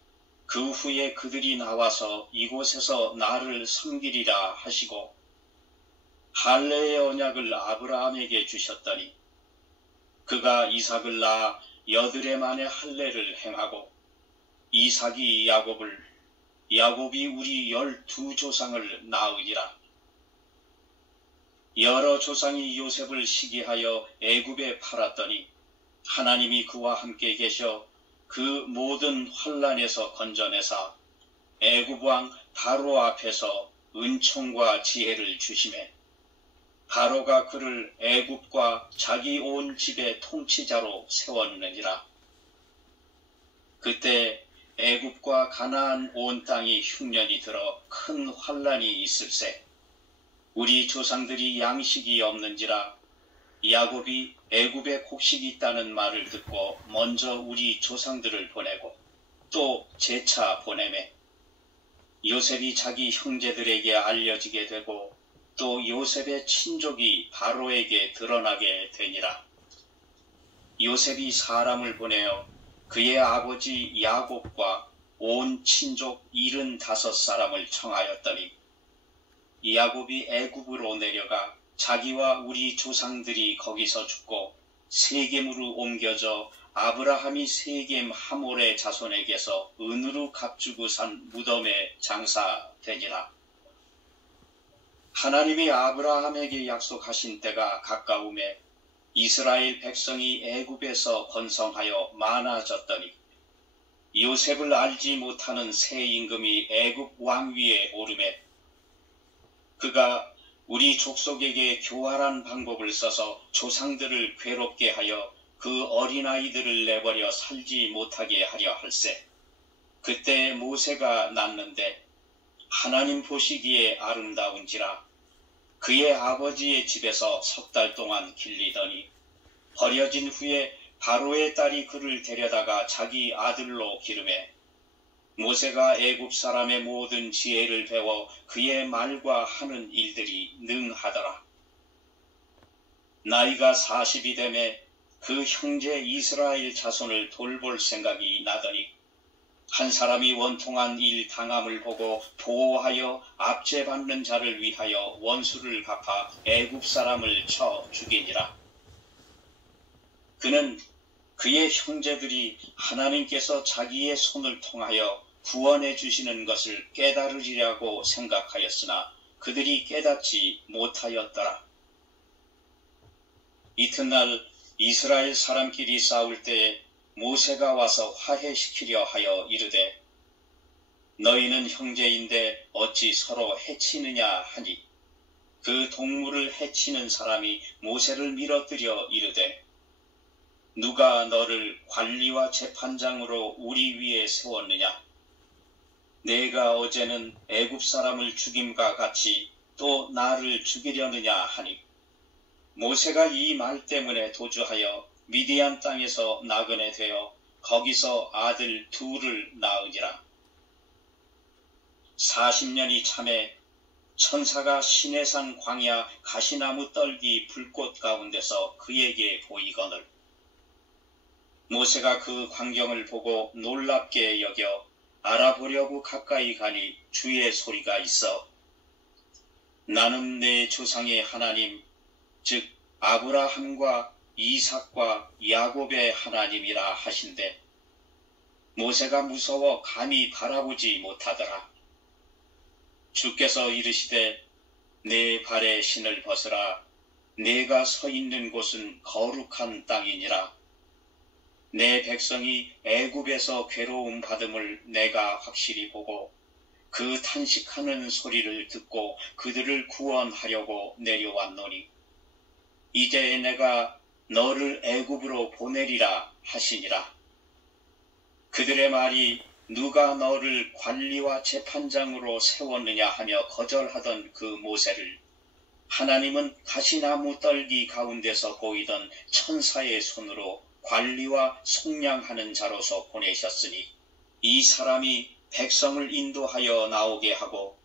그 후에 그들이 나와서 이곳에서 나를 섬기리라 하시고 할례의 언약을 아브라함에게 주셨더니 그가 이삭을 낳아 8해 만에 할례를 행하고 이삭이 야곱을 야곱이 우리 12조상을 낳으리라. 여러 조상이 요셉을 시기하여 애굽에 팔았더니 하나님이 그와 함께 계셔 그 모든 환난에서 건져내사 애굽 왕 바로 앞에서 은총과 지혜를 주시매 바로가 그를 애굽과 자기 온 집의 통치자로 세웠느니라. 그때 애굽과 가나안 온 땅이 흉년이 들어 큰 환난이 있을세 우리 조상들이 양식이 없는지라 야곱이 애굽에 곡식이 있다는 말을 듣고 먼저 우리 조상들을 보내고 또 재차 보내매 요셉이 자기 형제들에게 알려지게 되고 또 요셉의 친족이 바로에게 드러나게 되니라. 요셉이 사람을 보내어 그의 아버지 야곱과 온 친족 75사람을 청하였더니 야곱이 애굽으로 내려가 자기와 우리 조상들이 거기서 죽고 세겜으로 옮겨져 아브라함이 세겜 하몰의 자손에게서 은으로 값주고 산 무덤에 장사되니라. 하나님이 아브라함에게 약속하신 때가 가까움에 이스라엘 백성이 애굽에서 번성하여 많아졌더니 요셉을 알지 못하는 새 임금이 애굽 왕위에 오르매 그가 우리 족속에게 교활한 방법을 써서 조상들을 괴롭게 하여 그 어린아이들을 내버려 살지 못하게 하려 할세. 그때 모세가 낳는데 하나님 보시기에 아름다운지라 그의 아버지의 집에서 3달 동안 길리더니 버려진 후에 바로의 딸이 그를 데려다가 자기 아들로 기르매 모세가 애굽 사람의 모든 지혜를 배워 그의 말과 하는 일들이 능하더라. 나이가 40이 되매 그 형제 이스라엘 자손을 돌볼 생각이 나더니 한 사람이 원통한 일 당함을 보고 보호하여 압제받는 자를 위하여 원수를 갚아 애굽 사람을 쳐 죽이니라. 그는 그의 형제들이 하나님께서 자기의 손을 통하여 구원해 주시는 것을 깨달으리라고 생각하였으나 그들이 깨닫지 못하였더라. 이튿날 이스라엘 사람끼리 싸울 때에 모세가 와서 화해시키려 하여 이르되 너희는 형제인데 어찌 서로 해치느냐 하니 그 동물을 해치는 사람이 모세를 밀어뜨려 이르되 누가 너를 관리와 재판장으로 우리 위에 세웠느냐? 내가 어제는 애굽 사람을 죽임과 같이 또 나를 죽이려느냐 하니 모세가 이 말 때문에 도주하여 미디안 땅에서 나그네 되어 거기서 아들 둘을 낳으니라. 40년이 참에 천사가 시내산 광야 가시나무 떨기 불꽃 가운데서 그에게 보이거늘 모세가 그 광경을 보고 놀랍게 여겨 알아보려고 가까이 가니 주의 소리가 있어 나는 내 조상의 하나님 즉 아브라함과 이삭과 야곱의 하나님이라 하신대 모세가 무서워 감히 바라보지 못하더라. 주께서 이르시되 내 발에 신을 벗으라 내가 서 있는 곳은 거룩한 땅이니라. 내 백성이 애굽에서 괴로움 받음을 내가 확실히 보고 그 탄식하는 소리를 듣고 그들을 구원하려고 내려왔노니 이제 내가 너를 애굽으로 보내리라 하시니라. 그들의 말이 누가 너를 관리와 재판장으로 세웠느냐 하며 거절하던 그 모세를 하나님은 가시나무 떨기 가운데서 보이던 천사의 손으로 관리와 속량하는 자로서 보내셨으니 이 사람이 백성을 인도하여 나오게 하고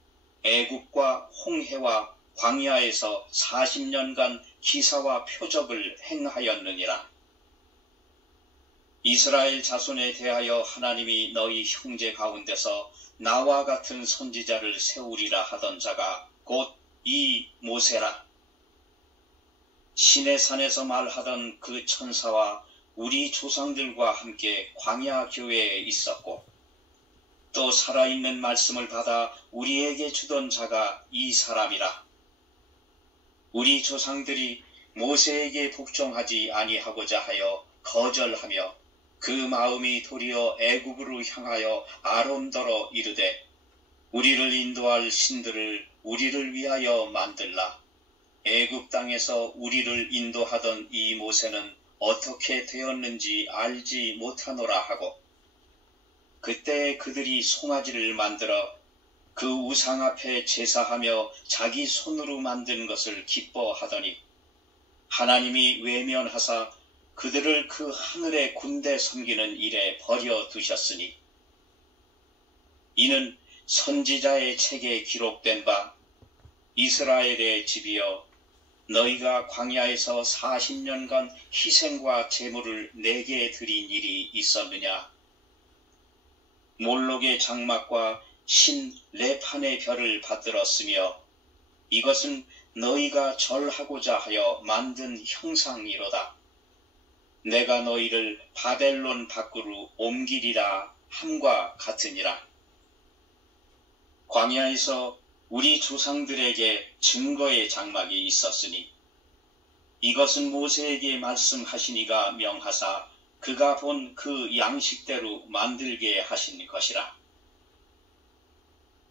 애굽과 홍해와 광야에서 40년간 기사와 표적을 행하였느니라. 이스라엘 자손에 대하여 하나님이 너희 형제 가운데서 나와 같은 선지자를 세우리라 하던 자가 곧 이 모세라. 시내산에서 말하던 그 천사와 우리 조상들과 함께 광야 교회에 있었고 또 살아있는 말씀을 받아 우리에게 주던 자가 이 사람이라. 우리 조상들이 모세에게 복종하지 아니하고자 하여 거절하며 그 마음이 도리어 애굽으로 향하여 아론더러 이르되 우리를 인도할 신들을 우리를 위하여 만들라. 애굽 땅에서 우리를 인도하던 이 모세는 어떻게 되었는지 알지 못하노라 하고 그때 그들이 송아지를 만들어 그 우상 앞에 제사하며 자기 손으로 만든 것을 기뻐하더니 하나님이 외면하사 그들을 그 하늘의 군대 섬기는 일에 버려 두셨으니 이는 선지자의 책에 기록된 바 이스라엘의 집이여 너희가 광야에서 40년간 희생과 제물을 내게 드린 일이 있었느냐. 몰록의 장막과 신 레판의 별을 받들었으며 이것은 너희가 절하고자 하여 만든 형상이로다. 내가 너희를 바벨론 밖으로 옮기리라 함과 같으니라. 광야에서 우리 조상들에게 증거의 장막이 있었으니 이것은 모세에게 말씀하시니가 명하사 그가 본 그 양식대로 만들게 하신 것이라.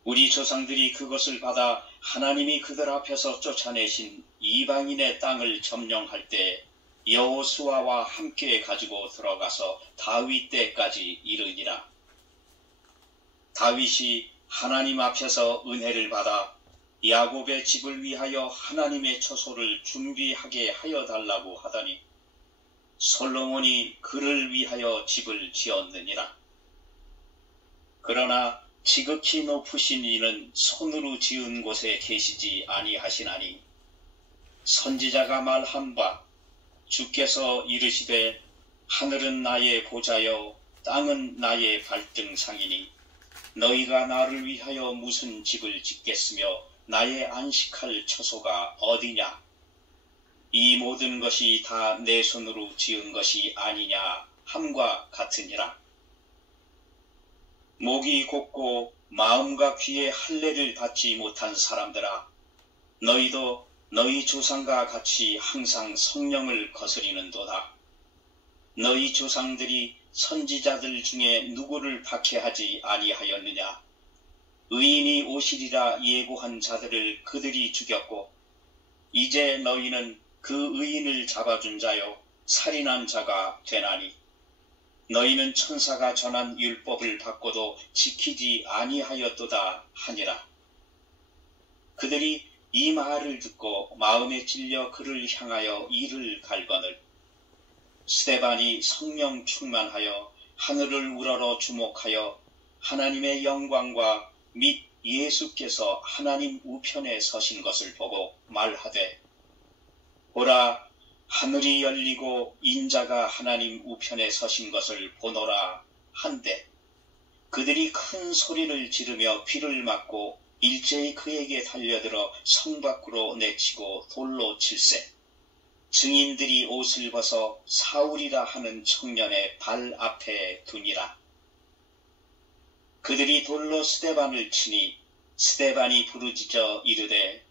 우리 조상들이 그것을 받아 하나님이 그들 앞에서 쫓아내신 이방인의 땅을 점령할 때 여호수아와 함께 가지고 들어가서 다윗 때까지 이르니라. 다윗이 하나님 앞에서 은혜를 받아 야곱의 집을 위하여 하나님의 처소를 준비하게 하여 달라고 하더니 솔로몬이 그를 위하여 집을 지었느니라. 그러나 지극히 높으신 이는 손으로 지은 곳에 계시지 아니하시나니 선지자가 말한 바 주께서 이르시되 하늘은 나의 보좌여 땅은 나의 발등상이니 너희가 나를 위하여 무슨 집을 짓겠으며 나의 안식할 처소가 어디냐. 이 모든 것이 다 내 손으로 지은 것이 아니냐 함과 같으니라. 목이 곧고 마음과 귀에 할례를 받지 못한 사람들아 너희도 너희 조상과 같이 항상 성령을 거스리는도다. 너희 조상들이 선지자들 중에 누구를 박해하지 아니하였느냐? 의인이 오시리라 예고한 자들을 그들이 죽였고, 이제 너희는 그 의인을 잡아준 자요 살인한 자가 되나니, 너희는 천사가 전한 율법을 받고도 지키지 아니하였도다 하니라. 그들이 이 말을 듣고 마음에 찔려 그를 향하여 이를 갈거늘, 스데반이 성령 충만하여 하늘을 우러러 주목하여 하나님의 영광과 및 예수께서 하나님 우편에 서신 것을 보고 말하되, 보라, 하늘이 열리고 인자가 하나님 우편에 서신 것을 보노라 한데, 그들이 큰 소리를 지르며 귀를 막고 일제히 그에게 달려들어 성 밖으로 내치고 돌로 칠세, 증인들이 옷을 벗어 사울이라 하는 청년의 발 앞에 두니라. 그들이 돌로 스데반을 치니 스데반이 부르짖어 이르되,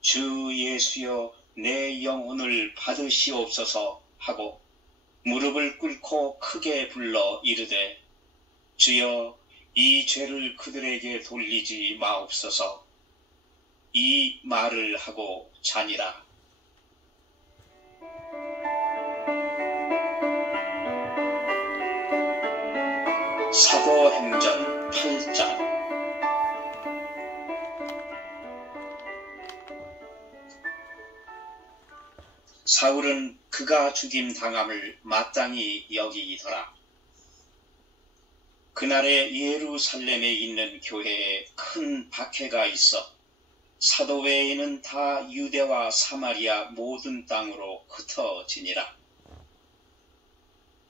주 예수여 내 영혼을 받으시옵소서 하고 무릎을 꿇고 크게 불러 이르되, 주여 이 죄를 그들에게 돌리지 마옵소서. 이 말을 하고 자니라. 사도행전 8장. 사울은 그가 죽임 당함을 마땅히 여기더라. 그날에 예루살렘에 있는 교회에 큰 박해가 있어 사도 외에는 다 유대와 사마리아 모든 땅으로 흩어지니라.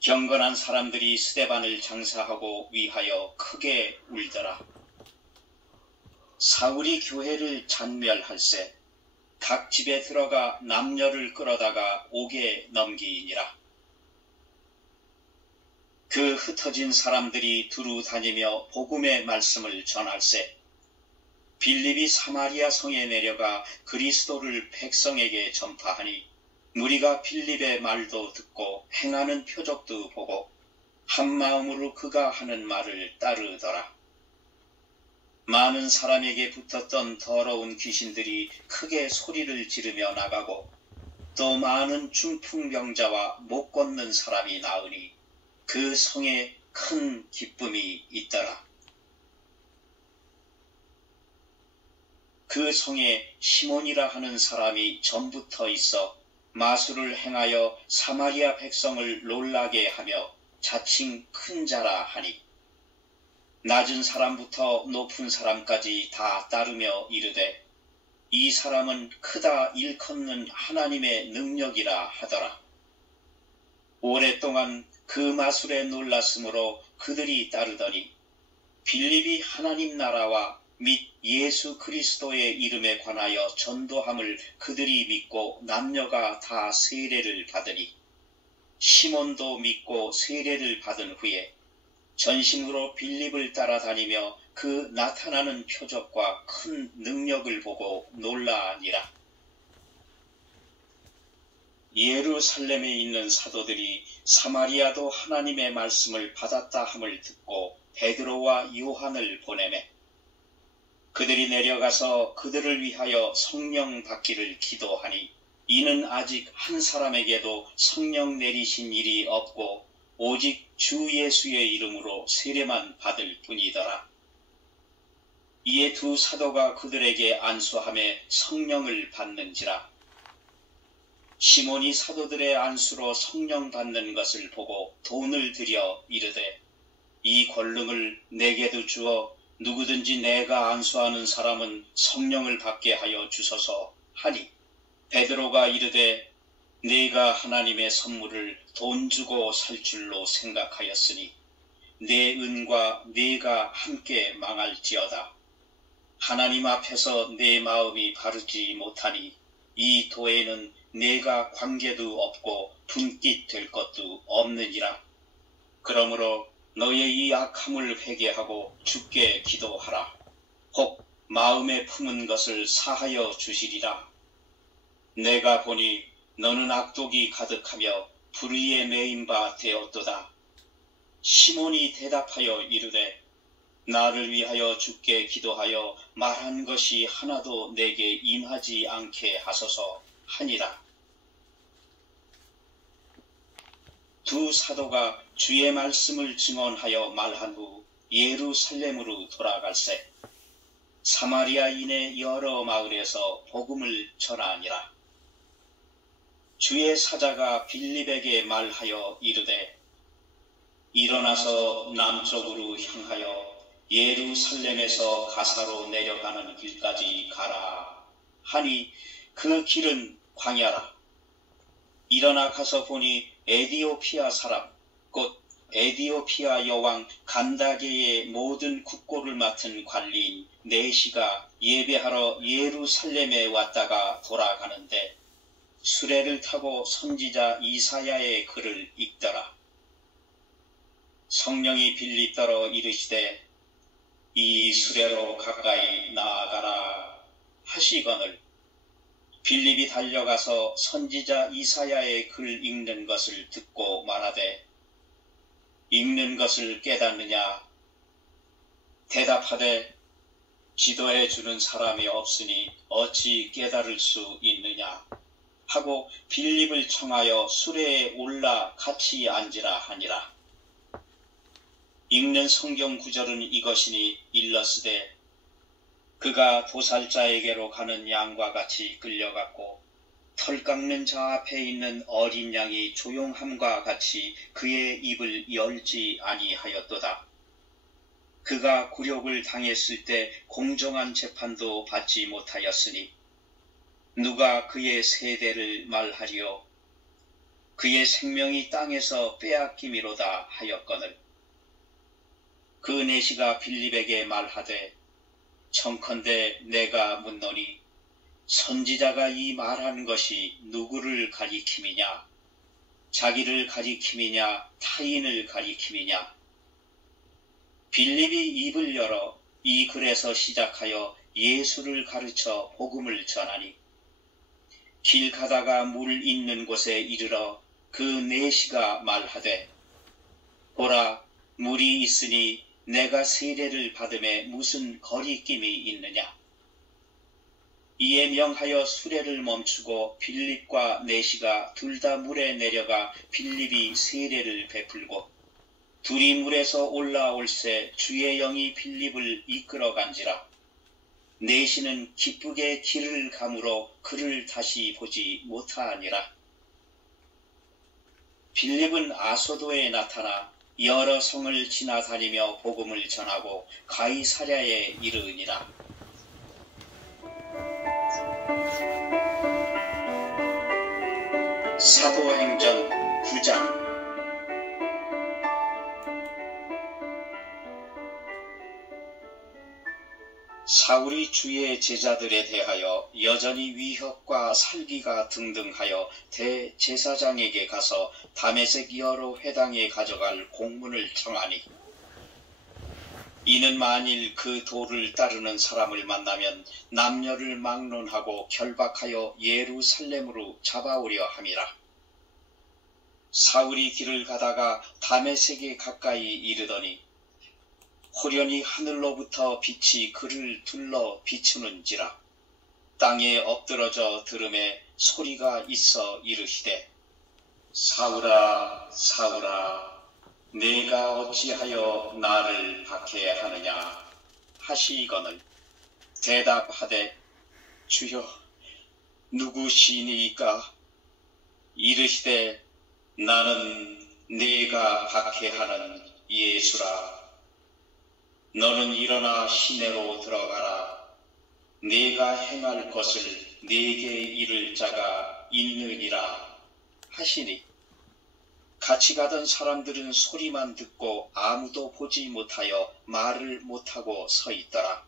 경건한 사람들이 스데반을 장사하고 위하여 크게 울더라. 사울이 교회를 잔멸할세 각 집에 들어가 남녀를 끌어다가 옥에 넘기니라. 그 흩어진 사람들이 두루 다니며 복음의 말씀을 전할세 빌립이 사마리아 성에 내려가 그리스도를 백성에게 전파하니, 무리가 빌립의 말도 듣고 행하는 표적도 보고 한 마음으로 그가 하는 말을 따르더라. 많은 사람에게 붙었던 더러운 귀신들이 크게 소리를 지르며 나가고, 또 많은 중풍병자와 못 걷는 사람이 나으니 그 성에 큰 기쁨이 있더라. 그 성에 시몬이라 하는 사람이 전부터 있어 마술을 행하여 사마리아 백성을 놀라게 하며 자칭 큰 자라 하니, 낮은 사람부터 높은 사람까지 다 따르며 이르되, 이 사람은 크다 일컫는 하나님의 능력이라 하더라. 오랫동안 그 마술에 놀랐으므로 그들이 따르더니, 빌립이 하나님 나라와 및 예수 그리스도의 이름에 관하여 전도함을 그들이 믿고 남녀가 다 세례를 받으니, 시몬도 믿고 세례를 받은 후에 전심으로 빌립을 따라다니며 그 나타나는 표적과 큰 능력을 보고 놀라니라. 예루살렘에 있는 사도들이 사마리아도 하나님의 말씀을 받았다 함을 듣고 베드로와 요한을 보내매, 그들이 내려가서 그들을 위하여 성령 받기를 기도하니, 이는 아직 한 사람에게도 성령 내리신 일이 없고 오직 주 예수의 이름으로 세례만 받을 뿐이더라. 이에 두 사도가 그들에게 안수하며 성령을 받는지라. 시몬이 사도들의 안수로 성령 받는 것을 보고 돈을 들여 이르되, 이 권능을 내게도 주어 누구든지 내가 안수하는 사람은 성령을 받게 하여 주소서 하니, 베드로가 이르되, 네가 하나님의 선물을 돈 주고 살 줄로 생각하였으니 내 은과 네가 함께 망할지어다. 하나님 앞에서 내 마음이 바르지 못하니 이 도에는 내가 관계도 없고 분깃 될 것도 없느니라. 그러므로 너의 이 악함을 회개하고 주께 기도하라. 혹 마음에 품은 것을 사하여 주시리라. 내가 보니 너는 악독이 가득하며 불의에 매인 바 되었도다. 시몬이 대답하여 이르되 나를 위하여 주께 기도하여 말한 것이 하나도 내게 임하지 않게 하소서 하니라. 두 사도가 주의 말씀을 증언하여 말한 후 예루살렘으로 돌아갈새 사마리아인의 여러 마을에서 복음을 전하니라. 주의 사자가 빌립에게 말하여 이르되 일어나서 남쪽으로 향하여 예루살렘에서 가사로 내려가는 길까지 가라 하니 그 길은 광야라. 일어나 가서 보니 에디오피아 사람 곧 에디오피아 여왕 간다게의 모든 국고를 맡은 관리인 네시가 예배하러 예루살렘에 왔다가 돌아가는데 수레를 타고 선지자 이사야의 글을 읽더라. 성령이 빌립더러 이르시되 이 수레로 가까이 나아가라 하시거늘 빌립이 달려가서 선지자 이사야의 글 읽는 것을 듣고 말하되 읽는 것을 깨닫느냐? 대답하되 지도해 주는 사람이 없으니 어찌 깨달을 수 있느냐? 하고 빌립을 청하여 수레에 올라 같이 앉으라 하니라. 읽는 성경 구절은 이것이니 일러스되 그가 도살자에게로 가는 양과 같이 끌려갔고 털 깎는 자 앞에 있는 어린 양이 조용함과 같이 그의 입을 열지 아니하였도다. 그가 굴욕을 당했을 때 공정한 재판도 받지 못하였으니 누가 그의 세대를 말하리요? 그의 생명이 땅에서 빼앗김이로다 하였거늘 그 내시가 빌립에게 말하되 청컨대 내가 묻노니 선지자가 이 말하는 것이 누구를 가리킴이냐? 자기를 가리킴이냐? 타인을 가리킴이냐? 빌립이 입을 열어 이 글에서 시작하여 예수를 가르쳐 복음을 전하니 길 가다가 물 있는 곳에 이르러 그 내시가 말하되 보라 물이 있으니 내가 세례를 받음에 무슨 거리낌이 있느냐? 이에 명하여 수레를 멈추고 빌립과 내시가 둘 다 물에 내려가 빌립이 세례를 베풀고 둘이 물에서 올라올새 주의 영이 빌립을 이끌어간지라. 내시는 기쁘게 길을 가므로 그를 다시 보지 못하니라. 빌립은 아소도에 나타나 여러 성을 지나다니며 복음을 전하고 가이사랴에 이르니라. 사도행전 9장. 사울이 주의 제자들에 대하여 여전히 위협과 살기가 등등하여 대제사장에게 가서 다메섹 여러 회당에 가져갈 공문을 청하니 이는 만일 그 도를 따르는 사람을 만나면 남녀를 막론하고 결박하여 예루살렘으로 잡아오려 함이라. 사울이 길을 가다가 다메섹에 가까이 이르더니 호련히 하늘로부터 빛이 그를 둘러 비추는지라. 땅에 엎드러져 들음에 소리가 있어 이르시되 사울아 사울아 내가 어찌하여 나를 박해하느냐 하시거늘 대답하되 주여 누구시니이까? 이르시되 나는 네가 박해하는 예수라. 너는 일어나 시내로 들어가라. 네가 행할 것을 네게 이를 자가 있느니라 하시니 같이 가던 사람들은 소리만 듣고 아무도 보지 못하여 말을 못하고 서 있더라.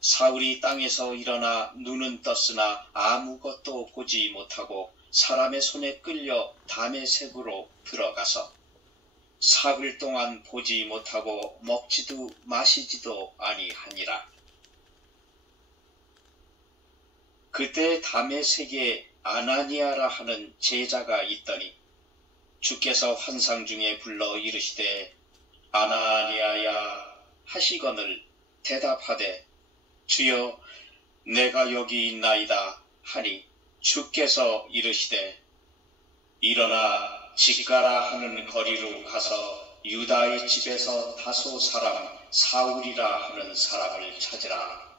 사울이 땅에서 일어나 눈은 떴으나 아무것도 보지 못하고 사람의 손에 끌려 다메섹으로 들어가서 사흘 동안 보지 못하고 먹지도 마시지도 아니하니라. 그때 다메섹에 아나니아라 하는 제자가 있더니 주께서 환상 중에 불러 이르시되 아나니아야 하시거늘 대답하되 주여 내가 여기 있나이다 하니 주께서 이르시되 일어나 직가라 하는 거리로 가서 유다의 집에서 다소 사람 사울이라 하는 사람을 찾으라.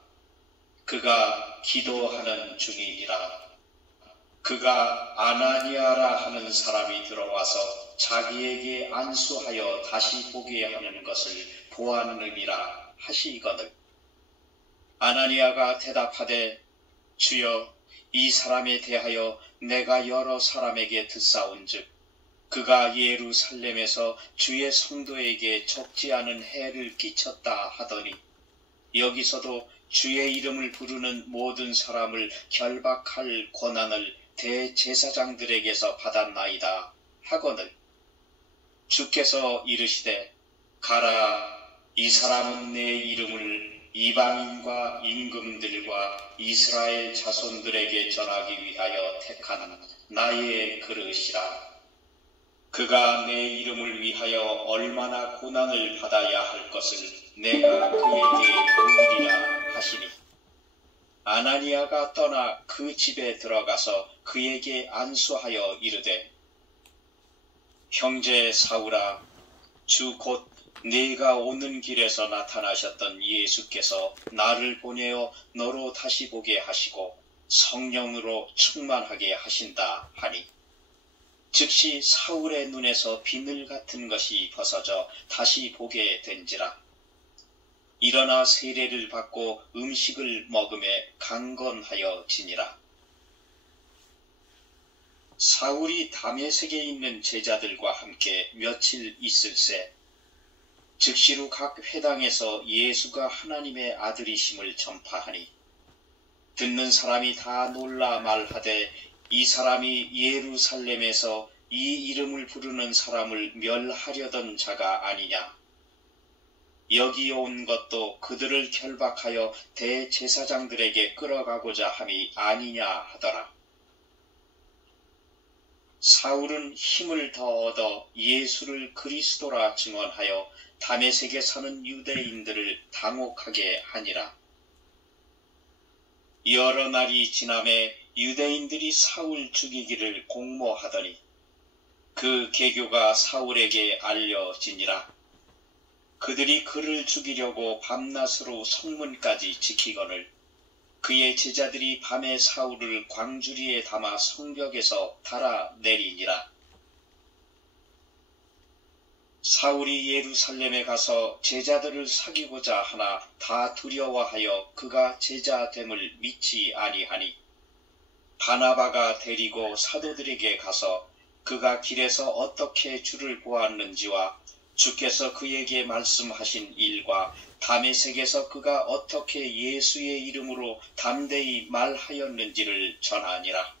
그가 기도하는 중이니라. 그가 아나니아라 하는 사람이 들어와서 자기에게 안수하여 다시 보게 하는 것을 보았느니라 하시거늘 아나니아가 대답하되 주여 이 사람에 대하여 내가 여러 사람에게 듣사온즉 그가 예루살렘에서 주의 성도에게 적지 않은 해를 끼쳤다 하더니 여기서도 주의 이름을 부르는 모든 사람을 결박할 권한을 대제사장들에게서 받았나이다 하거늘 주께서 이르시되 가라 이 사람은 내 이름을 이방인과 임금들과 이스라엘 자손들에게 전하기 위하여 택한 나의 그릇이라. 그가 내 이름을 위하여 얼마나 고난을 받아야 할 것을 내가 그에게 보이리라 하시니 아나니아가 떠나 그 집에 들어가서 그에게 안수하여 이르되 형제 사울아 주 곧 네가 오는 길에서 나타나셨던 예수께서 나를 보내어 너로 다시 보게 하시고 성령으로 충만하게 하신다 하니 즉시 사울의 눈에서 비늘 같은 것이 벗어져 다시 보게 된지라. 일어나 세례를 받고 음식을 먹음에 강건하여 지니라. 사울이 다메섹에 있는 제자들과 함께 며칠 있을새 즉시로 각 회당에서 예수가 하나님의 아들이심을 전파하니 듣는 사람이 다 놀라 말하되 이 사람이 예루살렘에서 이 이름을 부르는 사람을 멸하려던 자가 아니냐. 여기 온 것도 그들을 결박하여 대제사장들에게 끌어가고자 함이 아니냐 하더라. 사울은 힘을 더 얻어 예수를 그리스도라 증언하여 다메섹에 사는 유대인들을 당혹하게 하니라. 여러 날이 지남에 유대인들이 사울 죽이기를 공모하더니 그 계교가 사울에게 알려지니라. 그들이 그를 죽이려고 밤낮으로 성문까지 지키거늘 그의 제자들이 밤에 사울을 광주리에 담아 성벽에서 달아내리니라. 사울이 예루살렘에 가서 제자들을 사귀고자 하나 다 두려워하여 그가 제자됨을 믿지 아니하니 바나바가 데리고 사도들에게 가서 그가 길에서 어떻게 주를 보았는지와 주께서 그에게 말씀하신 일과 다메섹에서 그가 어떻게 예수의 이름으로 담대히 말하였는지를 전하니라.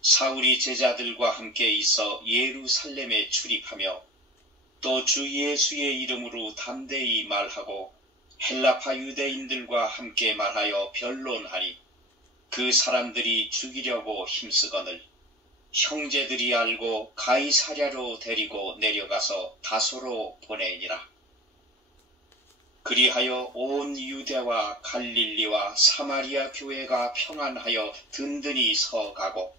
사울이 제자들과 함께 있어 예루살렘에 출입하며 또 주 예수의 이름으로 담대히 말하고 헬라파 유대인들과 함께 말하여 변론하니 그 사람들이 죽이려고 힘쓰거늘 형제들이 알고 가이사랴로 데리고 내려가서 다소로 보내니라. 그리하여 온 유대와 갈릴리와 사마리아 교회가 평안하여 든든히 서가고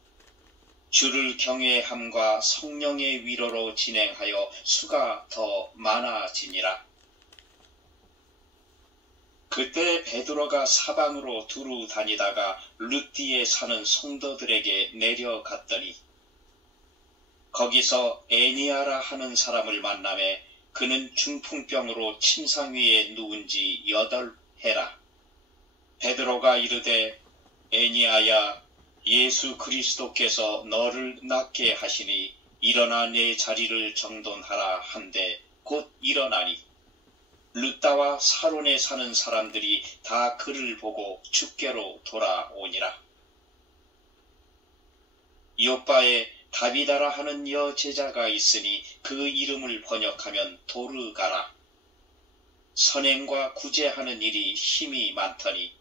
주를 경외함과 성령의 위로로 진행하여 수가 더 많아지니라. 그때 베드로가 사방으로 두루 다니다가 룻디에 사는 성도들에게 내려갔더니 거기서 에니아라 하는 사람을 만나매 그는 중풍병으로 침상 위에 누운 지 8해라. 베드로가 이르되 에니아야 예수 그리스도께서 너를 낫게 하시니 일어나 내 자리를 정돈하라 한데 곧 일어나니 룻다와 사론에 사는 사람들이 다 그를 보고 주께로 돌아오니라. 요빠에 다비다라 하는 여제자가 있으니 그 이름을 번역하면 도르가라. 선행과 구제하는 일이 힘이 많더니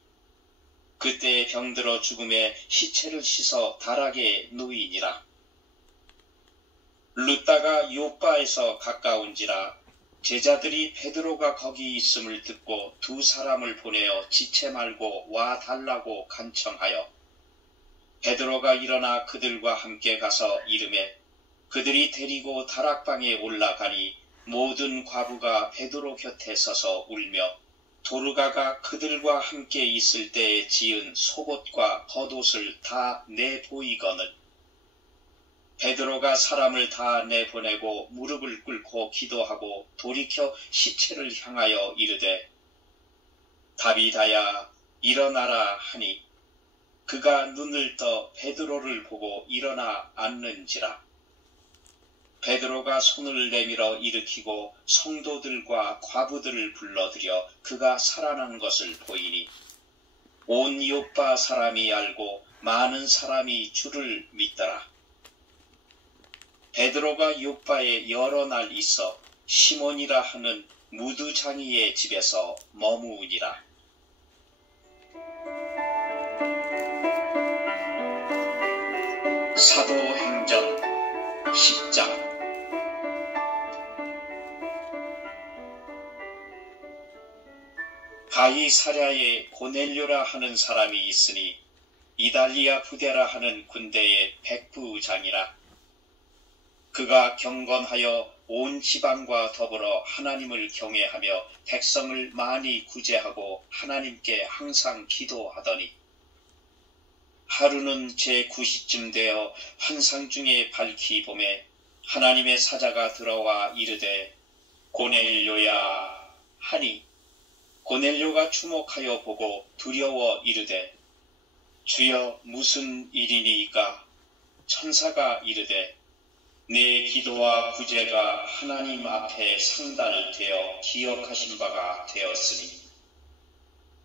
그때 병들어 죽음에 시체를 씻어 다락에 누이니라. 룻다가 요빠에서 가까운지라 제자들이 베드로가 거기 있음을 듣고 두 사람을 보내어 지체 말고 와 달라고 간청하여 베드로가 일어나 그들과 함께 가서 이르매 그들이 데리고 다락방에 올라가니 모든 과부가 베드로 곁에 서서 울며 도르가가 그들과 함께 있을 때에 지은 속옷과 겉옷을 다 내보이거늘 베드로가 사람을 다 내보내고 무릎을 꿇고 기도하고 돌이켜 시체를 향하여 이르되 다비다야 일어나라 하니 그가 눈을 떠 베드로를 보고 일어나 앉는지라. 베드로가 손을 내밀어 일으키고 성도들과 과부들을 불러들여 그가 살아난 것을 보이니 온 요빠 사람이 알고 많은 사람이 주를 믿더라. 베드로가 요빠에 여러 날 있어 시몬이라 하는 무두장이의 집에서 머무으니라. 사도행전 10장. 가이사랴에 고넬료라 하는 사람이 있으니 이달리아 부대라 하는 군대의 백부장이라. 그가 경건하여 온 지방과 더불어 하나님을 경외하며 백성을 많이 구제하고 하나님께 항상 기도하더니 하루는 제9시쯤 되어 환상 중에 밝히 보매 하나님의 사자가 들어와 이르되 고넬료야 하니 고넬료가 주목하여 보고 두려워 이르되 주여 무슨 일이니이까? 천사가 이르되 내 기도와 구제가 하나님 앞에 상달되어 기억하신 바가 되었으니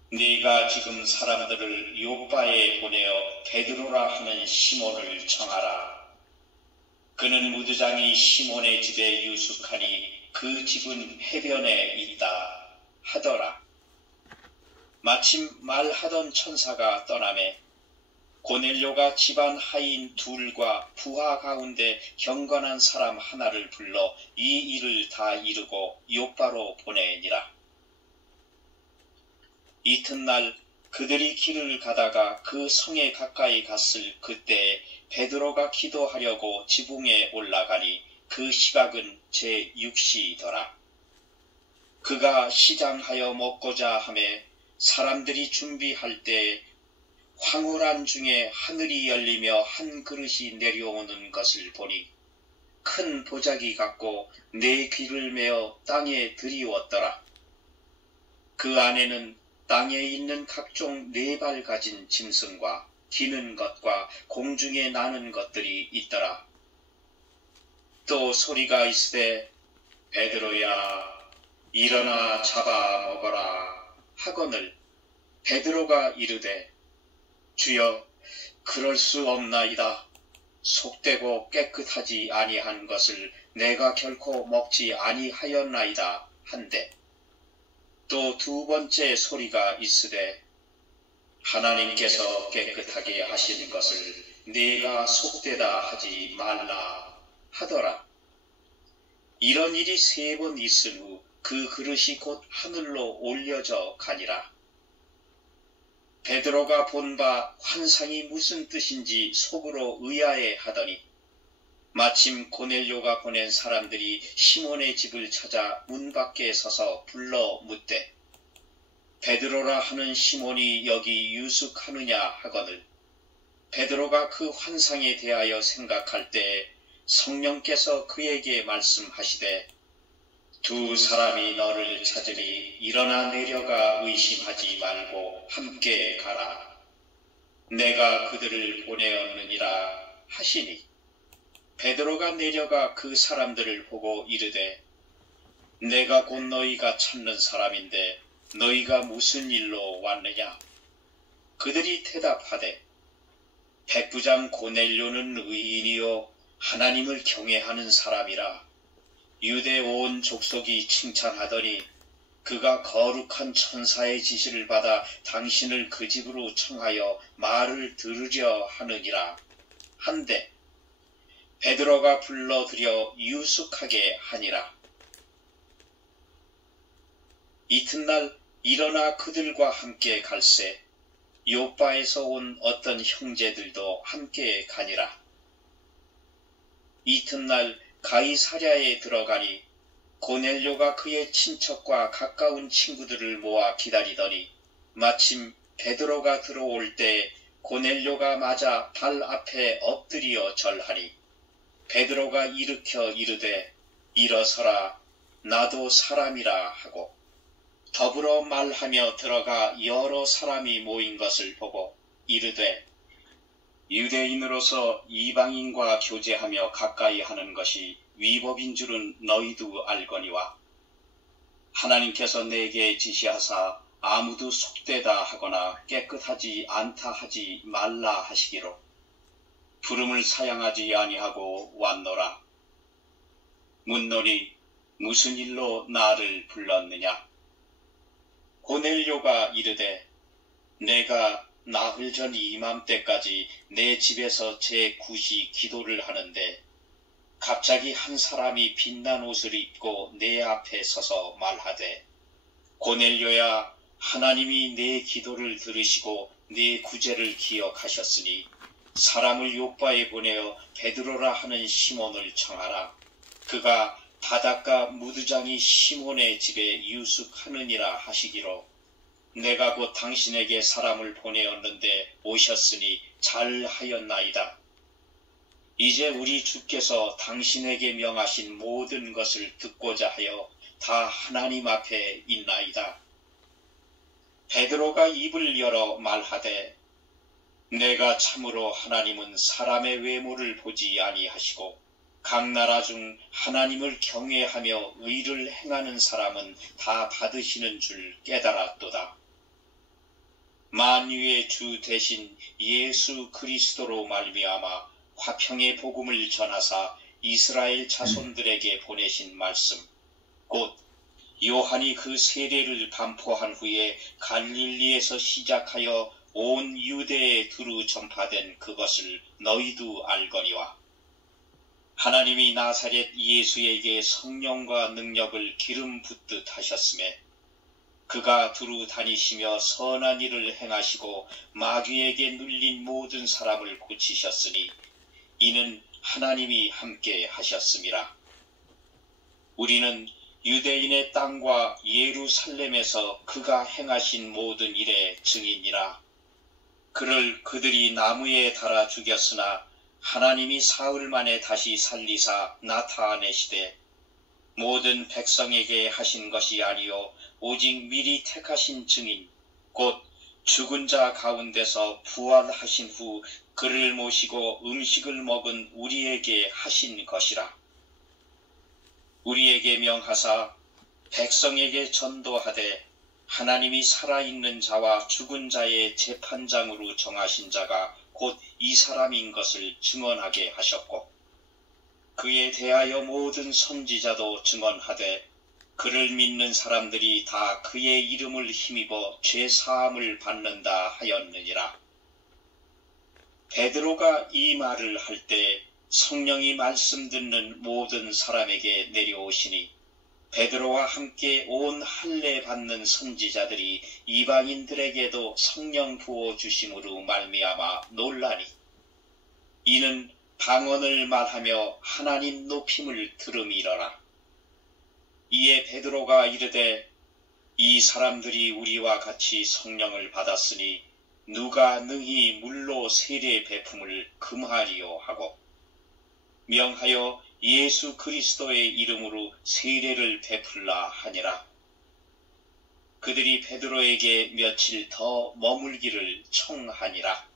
네가 지금 사람들을 요빠에 보내어 베드로라 하는 시몬을 청하라. 그는 무두장이 시몬의 집에 유숙하니 그 집은 해변에 있다 하더라. 마침 말하던 천사가 떠나매 고넬료가 집안 하인 둘과 부하 가운데 경건한 사람 하나를 불러 이 일을 다 이루고 요빠로 보내니라. 이튿날 그들이 길을 가다가 그 성에 가까이 갔을 그때에 베드로가 기도하려고 지붕에 올라가니 그 시각은 제6시더라. 그가 시장하여 먹고자 하매 사람들이 준비할 때에 황홀한 중에 하늘이 열리며 한 그릇이 내려오는 것을 보니 큰 보자기 같고 네 귀를 메어 땅에 들이웠더라. 그 안에는 땅에 있는 각종 네 발 가진 짐승과 기는 것과 공중에 나는 것들이 있더라. 또 소리가 있으되 베드로야 일어나 잡아 먹어라 하거늘 베드로가 이르되 주여 그럴 수 없나이다. 속되고 깨끗하지 아니한 것을 내가 결코 먹지 아니하였나이다 한데 또 두 번째 소리가 있으되 하나님께서 깨끗하게 하신 것을 네가 속되다 하지 말라 하더라. 이런 일이 3번 있은 후 그 그릇이 곧 하늘로 올려져 가니라. 베드로가 본 바 환상이 무슨 뜻인지 속으로 의아해 하더니 마침 고넬료가 보낸 사람들이 시몬의 집을 찾아 문 밖에 서서 불러 묻되 베드로라 하는 시몬이 여기 유숙하느냐 하거늘 베드로가 그 환상에 대하여 생각할 때에 성령께서 그에게 말씀하시되 두 사람이 너를 찾으니 일어나 내려가 의심하지 말고 함께 가라. 내가 그들을 보내었느니라 하시니 베드로가 내려가 그 사람들을 보고 이르되 내가 곧 너희가 찾는 사람인데 너희가 무슨 일로 왔느냐? 그들이 대답하되 백부장 고넬료는 의인이요 하나님을 경외하는 사람이라 유대 온 족속이 칭찬하더니 그가 거룩한 천사의 지시를 받아 당신을 그 집으로 청하여 말을 들으려 하느니라 한데 베드로가 불러들여 유숙하게 하니라. 이튿날 일어나 그들과 함께 갈새 요빠에서 온 어떤 형제들도 함께 가니라. 이튿날 가이사랴에 들어가니 고넬료가 그의 친척과 가까운 친구들을 모아 기다리더니 마침 베드로가 들어올 때 고넬료가 맞아 발 앞에 엎드려 절하니 베드로가 일으켜 이르되 일어서라 나도 사람이라 하고 더불어 말하며 들어가 여러 사람이 모인 것을 보고 이르되 유대인으로서 이방인과 교제하며 가까이 하는 것이 위법인 줄은 너희도 알거니와 하나님께서 내게 지시하사 아무도 속되다 하거나 깨끗하지 않다 하지 말라 하시기로 부름을 사양하지 아니하고 왔노라. 묻노니 무슨 일로 나를 불렀느냐? 고넬료가 이르되 내가 나흘 전 이맘때까지 내 집에서 제9시 기도를 하는데 갑자기 한 사람이 빛난 옷을 입고 내 앞에 서서 말하되 고넬료야 하나님이 내 기도를 들으시고 내 구제를 기억하셨으니 사람을 요빠에 보내어 베드로라 하는 시몬을 청하라. 그가 바닷가 무두장이 시몬의 집에 유숙하느니라 하시기로 내가 곧 당신에게 사람을 보내었는데 오셨으니 잘하였나이다. 이제 우리 주께서 당신에게 명하신 모든 것을 듣고자 하여 다 하나님 앞에 있나이다. 베드로가 입을 열어 말하되 내가 참으로 하나님은 사람의 외모를 보지 아니하시고 각 나라 중 하나님을 경외하며 의를 행하는 사람은 다 받으시는 줄 깨달았도다. 만유의 주 대신 예수 그리스도로 말미암아 화평의 복음을 전하사 이스라엘 자손들에게 보내신 말씀 곧 요한이 그 세례를 반포한 후에 갈릴리에서 시작하여 온 유대에 두루 전파된 그것을 너희도 알거니와 하나님이 나사렛 예수에게 성령과 능력을 기름 붓듯 하셨음에 그가 두루 다니시며 선한 일을 행하시고 마귀에게 눌린 모든 사람을 고치셨으니 이는 하나님이 함께 하셨음이라. 우리는 유대인의 땅과 예루살렘에서 그가 행하신 모든 일의 증인이라. 그를 그들이 나무에 달아 죽였으나 하나님이 사흘 만에 다시 살리사 나타내시되 모든 백성에게 하신 것이 아니요 오직 미리 택하신 증인 곧 죽은 자 가운데서 부활하신 후 그를 모시고 음식을 먹은 우리에게 하신 것이라. 우리에게 명하사 백성에게 전도하되 하나님이 살아있는 자와 죽은 자의 재판장으로 정하신 자가 곧 이 사람인 것을 증언하게 하셨고 그에 대하여 모든 선지자도 증언하되 그를 믿는 사람들이 다 그의 이름을 힘입어 죄사함을 받는다 하였느니라. 베드로가 이 말을 할 때 성령이 말씀 듣는 모든 사람에게 내려오시니 베드로와 함께 온 할례 받는 선지자들이 이방인들에게도 성령 부어 주심으로 말미암아 놀라니 이는 방언을 말하며 하나님 높임을 들음이러라. 이에 베드로가 이르되 이 사람들이 우리와 같이 성령을 받았으니 누가 능히 물로 세례 베품을 금하리요 하고 명하여 예수 그리스도의 이름으로 세례를 베풀라 하니라. 그들이 베드로에게 며칠 더 머물기를 청하니라.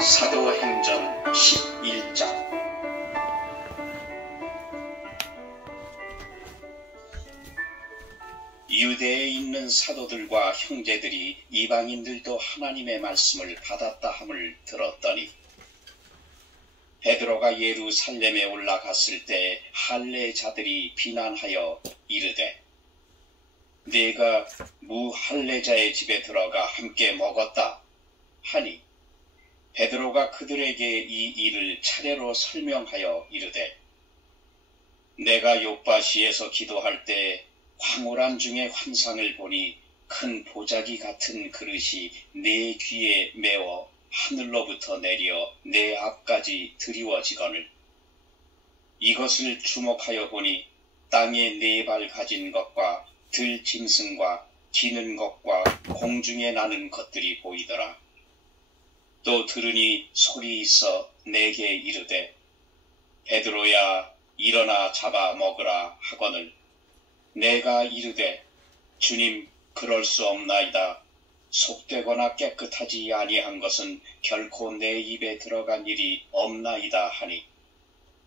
사도행전 11장. 유대에 있는 사도들과 형제들이 이방인들도 하나님의 말씀을 받았다 함을 들었더니 베드로가 예루살렘에 올라갔을 때 할례자들이 비난하여 이르되 네가 무할례자의 집에 들어가 함께 먹었다 하니 베드로가 그들에게 이 일을 차례로 설명하여 이르되 내가 욥바시에서 기도할 때 황홀한 중에 환상을 보니 큰 보자기 같은 그릇이 내 귀에 메워 하늘로부터 내려 내 앞까지 드리워지거늘 이것을 주목하여 보니 땅에 4발 가진 것과 들짐승과 기는 것과 공중에 나는 것들이 보이더라. 또 들으니 소리 있어 내게 이르되 베드로야 일어나 잡아 먹으라 하거늘 내가 이르되 주님 그럴 수 없나이다. 속되거나 깨끗하지 아니한 것은 결코 내 입에 들어간 일이 없나이다 하니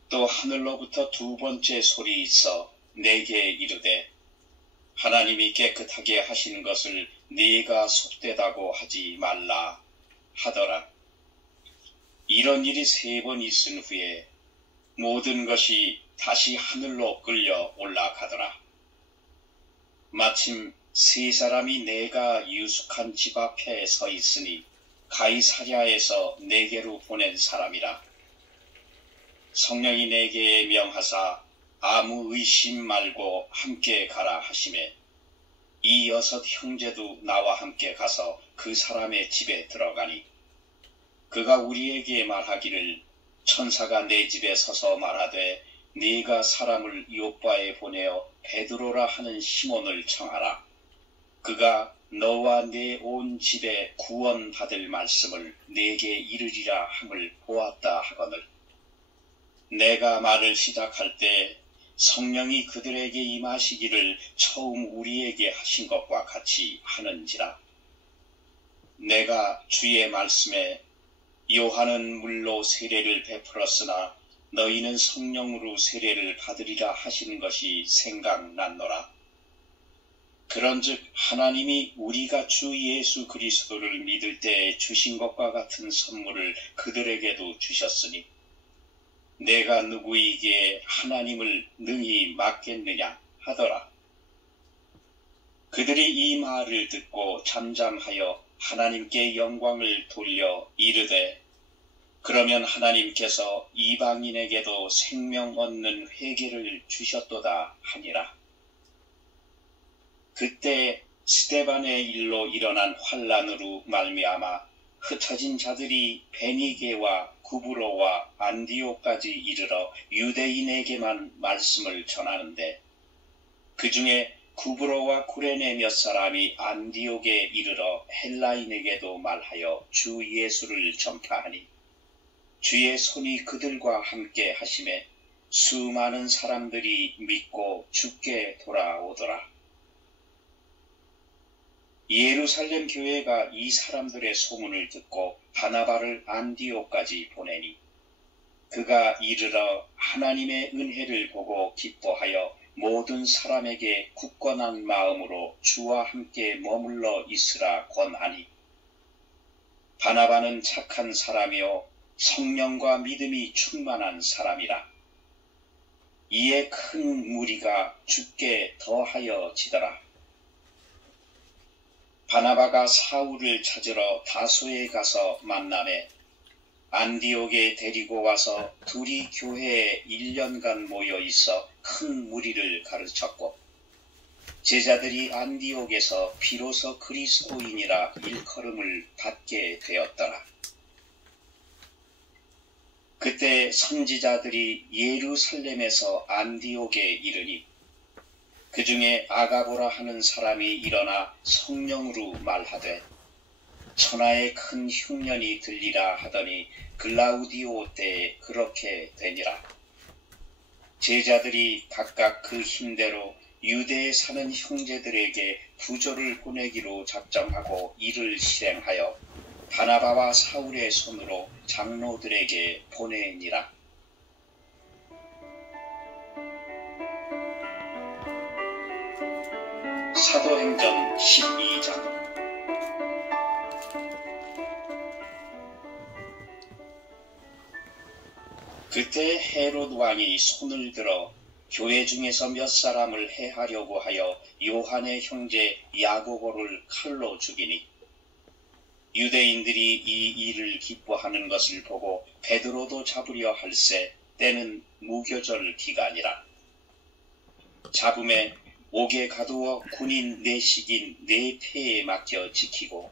또 하늘로부터 2번째 소리 있어 내게 이르되 하나님이 깨끗하게 하신 것을 네가 속되다고 하지 말라 하더라. 이런 일이 3번 있은 후에 모든 것이 다시 하늘로 끌려 올라가더라. 마침 3사람이 내가 유숙한 집 앞에 서 있으니 가이사랴에서 내게로 보낸 사람이라. 성령이 내게 명하사 아무 의심 말고 함께 가라 하시매 이 6 형제도 나와 함께 가서 그 사람의 집에 들어가니 그가 우리에게 말하기를 천사가 내 집에 서서 말하되 네가 사람을 욥바에 보내어 베드로라 하는 시몬을 청하라. 그가 너와 내 온 집에 구원받을 말씀을 내게 이르리라 함을 보았다 하거늘 내가 말을 시작할 때 성령이 그들에게 임하시기를 처음 우리에게 하신 것과 같이 하는지라. 내가 주의 말씀에 요한은 물로 세례를 베풀었으나 너희는 성령으로 세례를 받으리라 하시는 것이 생각났노라. 그런즉 하나님이 우리가 주 예수 그리스도를 믿을 때 주신 것과 같은 선물을 그들에게도 주셨으니 내가 누구이기에 하나님을 능히 맡겠느냐 하더라. 그들이 이 말을 듣고 잠잠하여 하나님께 영광을 돌려 이르되 그러면 하나님께서 이방인에게도 생명 얻는 회개를 주셨도다 하니라. 그때 스데반의 일로 일어난 환란으로 말미암아 흩어진 자들이 베니게와 구브로와 안디옥까지 이르러 유대인에게만 말씀을 전하는데 그 중에 구브로와 구레네 몇 사람이 안디옥에 이르러 헬라인에게도 말하여 주 예수를 전파하니 주의 손이 그들과 함께 하심에 수많은 사람들이 믿고 주께 돌아오더라. 예루살렘 교회가 이 사람들의 소문을 듣고 바나바를 안디옥까지 보내니 그가 이르러 하나님의 은혜를 보고 기뻐하여 모든 사람에게 굳건한 마음으로 주와 함께 머물러 있으라 권하니 바나바는 착한 사람이요 성령과 믿음이 충만한 사람이라. 이에 큰 무리가 주께 더하여 지더라. 바나바가 사울을 찾으러 다소에 가서 만나매 안디옥에 데리고 와서 둘이 교회에 1년간 모여 있어 큰 무리를 가르쳤고 제자들이 안디옥에서 비로소 그리스도인이라 일컬음을 받게 되었더라. 그때 선지자들이 예루살렘에서 안디옥에 이르니 그 중에 아가보라 하는 사람이 일어나 성령으로 말하되 천하에 큰 흉년이 들리라 하더니 글라우디오 때에 그렇게 되니라. 제자들이 각각 그 힘대로 유대에 사는 형제들에게 부조를 보내기로 작정하고 이를 실행하여 바나바와 사울의 손으로 장로들에게 보내니라. 사도행전 12장. 그때 헤롯 왕이 손을 들어 교회 중에서 몇 사람을 해하려고 하여 요한의 형제 야고보를 칼로 죽이니 유대인들이 이 일을 기뻐하는 것을 보고 베드로도 잡으려 할세 때는 무교절 기간이라. 잡음에 옥에 가두어 군인 내식인 네 패에 맡겨 지키고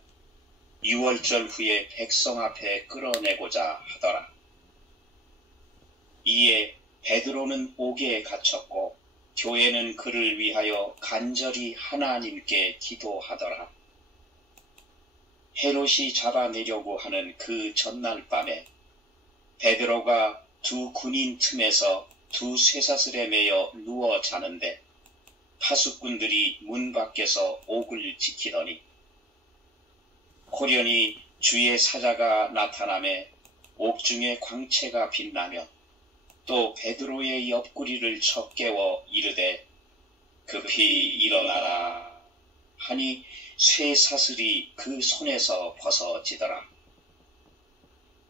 6월절 후에 백성 앞에 끌어내고자 하더라. 이에 베드로는 옥에 갇혔고 교회는 그를 위하여 간절히 하나님께 기도하더라. 헤롯이 잡아내려고 하는 그 전날 밤에 베드로가 두 군인 틈에서 두 쇠사슬에 매여 누워 자는데 파수꾼들이 문 밖에서 옥을 지키더니 호련히 주의 사자가 나타나매 옥중에 광채가 빛나며 또 베드로의 옆구리를 쳐 깨워 이르되 급히 일어나라 하니 쇠사슬이 그 손에서 벗어지더라.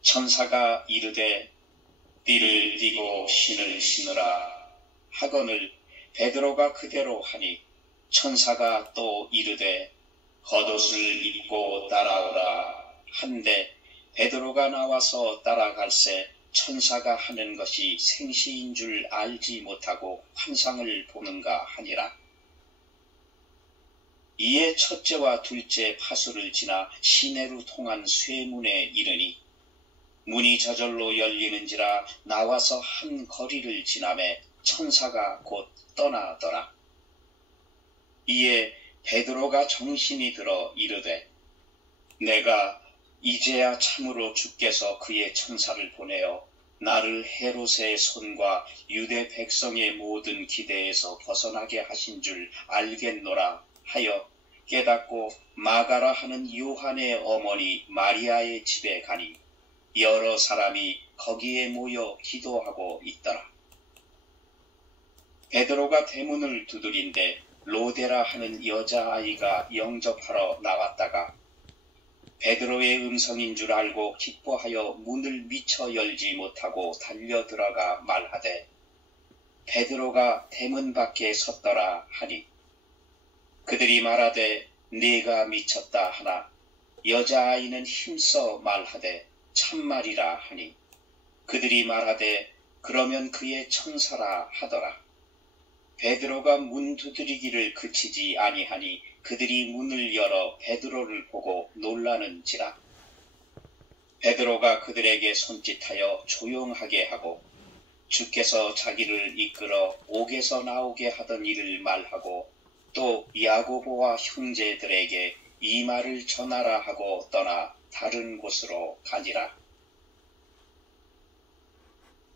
천사가 이르되 띠를 띠고 신을 신으라 하거늘 베드로가 그대로 하니 천사가 또 이르되 겉옷을 입고 따라오라 한데 베드로가 나와서 따라갈새 천사가 하는 것이 생시인 줄 알지 못하고 환상을 보는가 하니라. 이에 첫째와 둘째 파수를 지나 시내로 통한 쇠문에 이르니 문이 저절로 열리는지라 나와서 한 거리를 지나매 천사가 곧 떠나더라. 이에 베드로가 정신이 들어 이르되 내가 이제야 참으로 주께서 그의 천사를 보내어 나를 헤롯의 손과 유대 백성의 모든 기대에서 벗어나게 하신 줄 알겠노라 하여 깨닫고 마가라 하는 요한의 어머니 마리아의 집에 가니 여러 사람이 거기에 모여 기도하고 있더라. 베드로가 대문을 두드린데 로데라 하는 여자아이가 영접하러 나왔다가 베드로의 음성인 줄 알고 기뻐하여 문을 미처 열지 못하고 달려 들어가 말하되 베드로가 대문 밖에 섰더라 하니 그들이 말하되 네가 미쳤다 하나 여자아이는 힘써 말하되 참말이라 하니 그들이 말하되 그러면 그의 천사라 하더라. 베드로가 문 두드리기를 그치지 아니하니 그들이 문을 열어 베드로를 보고 놀라는지라. 베드로가 그들에게 손짓하여 조용하게 하고 주께서 자기를 이끌어 옥에서 나오게 하던 일을 말하고 또 야고보와 형제들에게 이 말을 전하라 하고 떠나 다른 곳으로 가니라.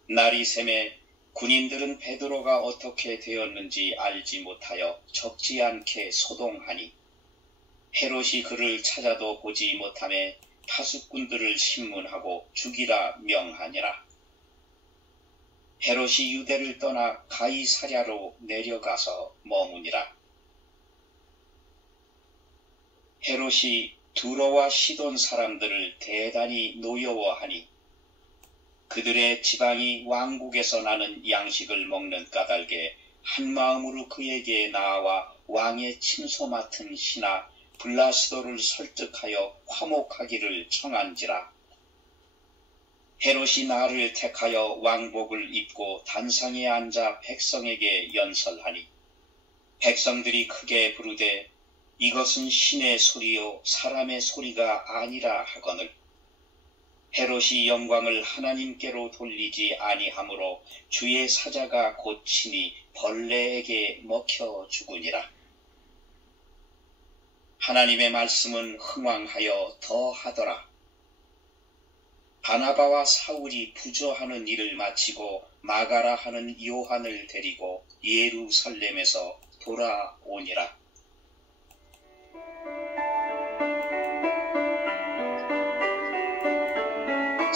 날이 새매 군인들은 베드로가 어떻게 되었는지 알지 못하여 적지 않게 소동하니 헤롯이 그를 찾아도 보지 못하매 파수꾼들을 신문하고 죽이라 명하니라. 헤롯이 유대를 떠나 가이사랴로 내려가서 머무니라. 헤롯이 두로와 시돈 사람들을 대단히 노여워하니 그들의 지방이 왕국에서 나는 양식을 먹는 까닭에 한마음으로 그에게 나와 왕의 침소 맡은 신하 블라스도를 설득하여 화목하기를 청한지라. 헤롯이 나를 택하여 왕복을 입고 단상에 앉아 백성에게 연설하니 백성들이 크게 부르되 이것은 신의 소리요 사람의 소리가 아니라 하거늘 헤롯이 영광을 하나님께로 돌리지 아니하므로 주의 사자가 곧 친히 벌레에게 먹혀 죽으니라. 하나님의 말씀은 흥왕하여 더하더라. 바나바와 사울이 부조하는 일을 마치고 마가라 하는 요한을 데리고 예루살렘에서 돌아오니라.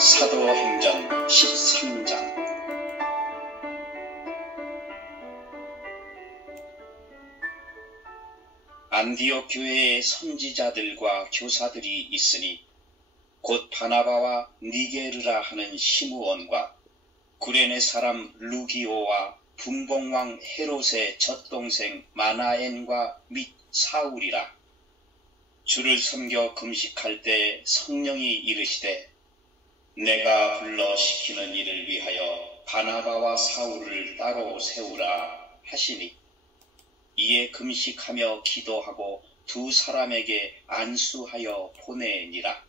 사도행전 13장. 안디옥 교회에 선지자들과 교사들이 있으니 곧 바나바와 니게르라 하는 시므온과 구레네 사람 루기오와 분봉왕 헤롯의 젖동생 마나엔과 및 사울이라. 주를 섬겨 금식할 때 성령이 이르시되 내가 불러 시키는 일을 위하여 바나바와 사울을 따로 세우라 하시니 이에 금식하며 기도하고 두 사람에게 안수하여 보내니라.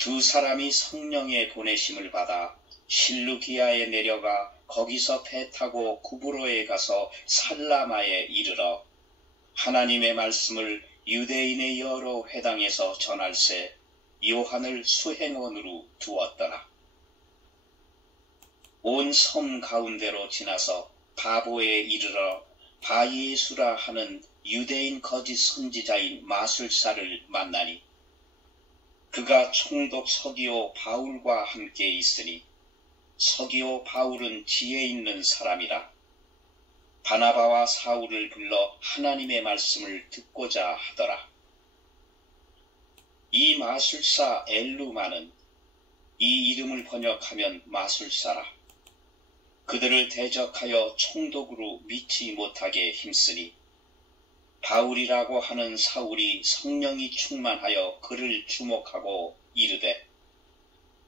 두 사람이 성령의 보내심을 받아 실루기아에 내려가 거기서 배 타고 구브로에 가서 살라마에 이르러 하나님의 말씀을 유대인의 여러 회당에서 전할세 요한을 수행원으로 두었더라. 온 섬 가운데로 지나서 바보에 이르러 바예수라 하는 유대인 거짓 선지자인 마술사를 만나니 그가 총독 서기오 바울과 함께 있으니 서기오 바울은 지혜 있는 사람이라. 바나바와 사울을 불러 하나님의 말씀을 듣고자 하더라. 이 마술사 엘루마는 이 이름을 번역하면 마술사라. 그들을 대적하여 총독으로 믿지 못하게 힘쓰니 바울이라고 하는 사울이 성령이 충만하여 그를 주목하고 이르되